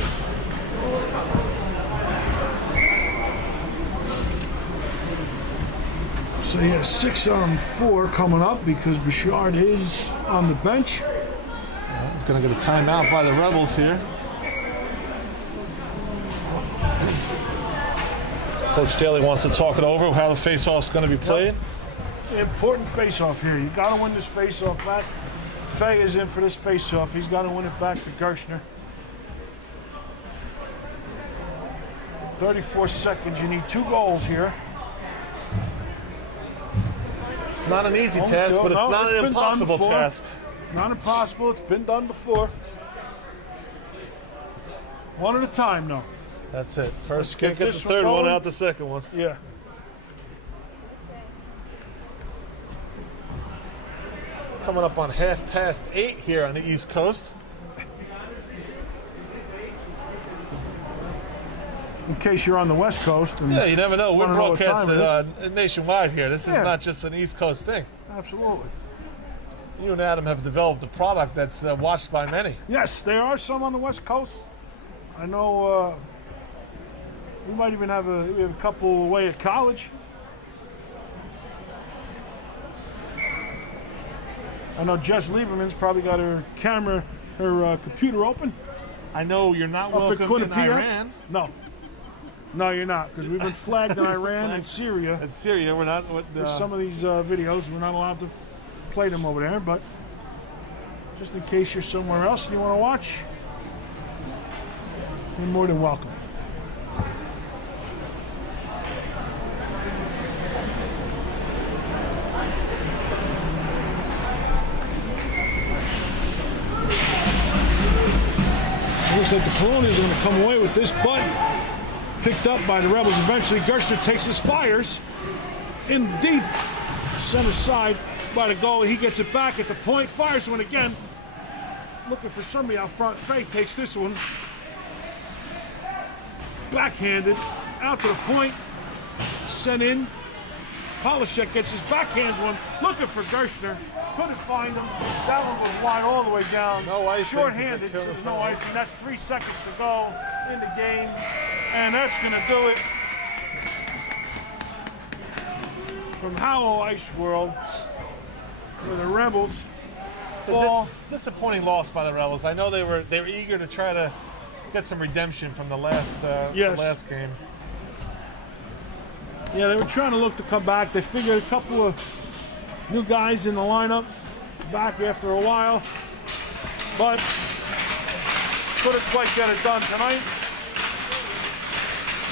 So yeah, 6 on 4 coming up because Bouchard is on the bench. He's gonna get a timeout by the Rebels here. Coach Daly wants to talk it over, how the face-off's gonna be played. Important face-off here. You got to win this face-off back. Fay is in for this face-off. He's got to win it back to Gershner. 34 seconds. You need 2 goals here. It's not an easy task, but it's not an impossible task. Not impossible. It's been done before. One at a time, though. That's it. First kick get at the this one third one, going. out the second one. Yeah. Coming up on 8:30 here on the East Coast. In case you're on the West Coast. And Yeah, you never know. We're wanna know what time broadcasted nationwide here. This is Yeah. not just an East Coast thing. Absolutely. You and Adam have developed a product that's watched by many. Yes, there are some on the West Coast. I know we might even have we have a couple away at college. I know Jess Lieberman's probably got her camera, her computer open. I know you're not Up at welcome in Quinnipiac. Iran. No, you're not, because we've been flagged in Iran and Syria. In Syria, we're not. For some of these videos, we're not allowed to play them over there, but just in case you're somewhere else and you want to watch, you're more than welcome. Looks like the Colonials are going to come away with this, but picked up by the Rebels. Eventually, Gershner takes his fires in deep center side by the goal. He gets it back at the point, fires one again. Looking for somebody out front. Faye takes this one. Backhanded out to the point. Sent in. Polishek gets his backhands one. Looking for Gershner. Couldn't find him. That one was wide all the way down. No icing. Short-handed. So there's no icing. That's 3 seconds to go in the game. And that's going to do it. From Howell Ice World, where the Rebels fall. Disappointing loss by the Rebels. I know they were eager to try to get some redemption from the last game. Yeah, they were trying to look to come back. They figured a couple of new guys in the lineup back after a while, but couldn't quite get it done tonight.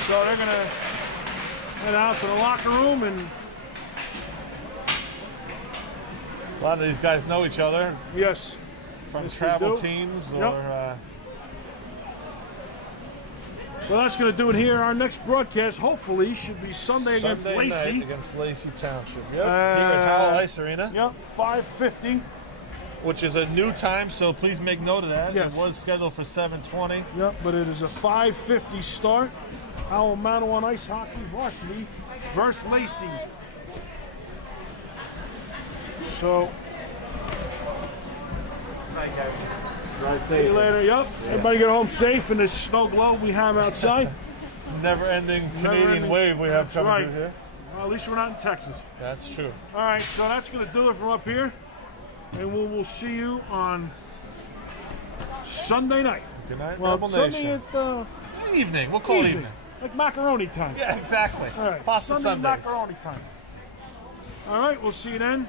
So they're going to head out to the locker room, and a lot of these guys know each other yes, from yes, travel they do. teams or. Yep. Well, that's going to do it here. Our next broadcast, hopefully, should be Sunday against Sunday Lacey. night against Lacey Township. Yep. Here at Howell Ice Arena. Yep, 5:50. Which is a new time, so please make note of that. Yes. It was scheduled for 7:20. Yep, but it is a 5:50 start. Howell Matawan Ice Hockey Varsity versus Lacey. So, see you later. Yep. Everybody get home safe in this snow globe we have outside. It's a never-ending Canadian wave we have coming through here. Well, at least we're not in Texas. That's true. All right, so that's going to do it from up here. And we will see you on Sunday night. Good night, Well, Rebel Sunday Nation. at Evening. We'll call it evening. like macaroni time. Yeah, exactly. All right, Pasta Sunday Sundays. macaroni time. All right, we'll see you then.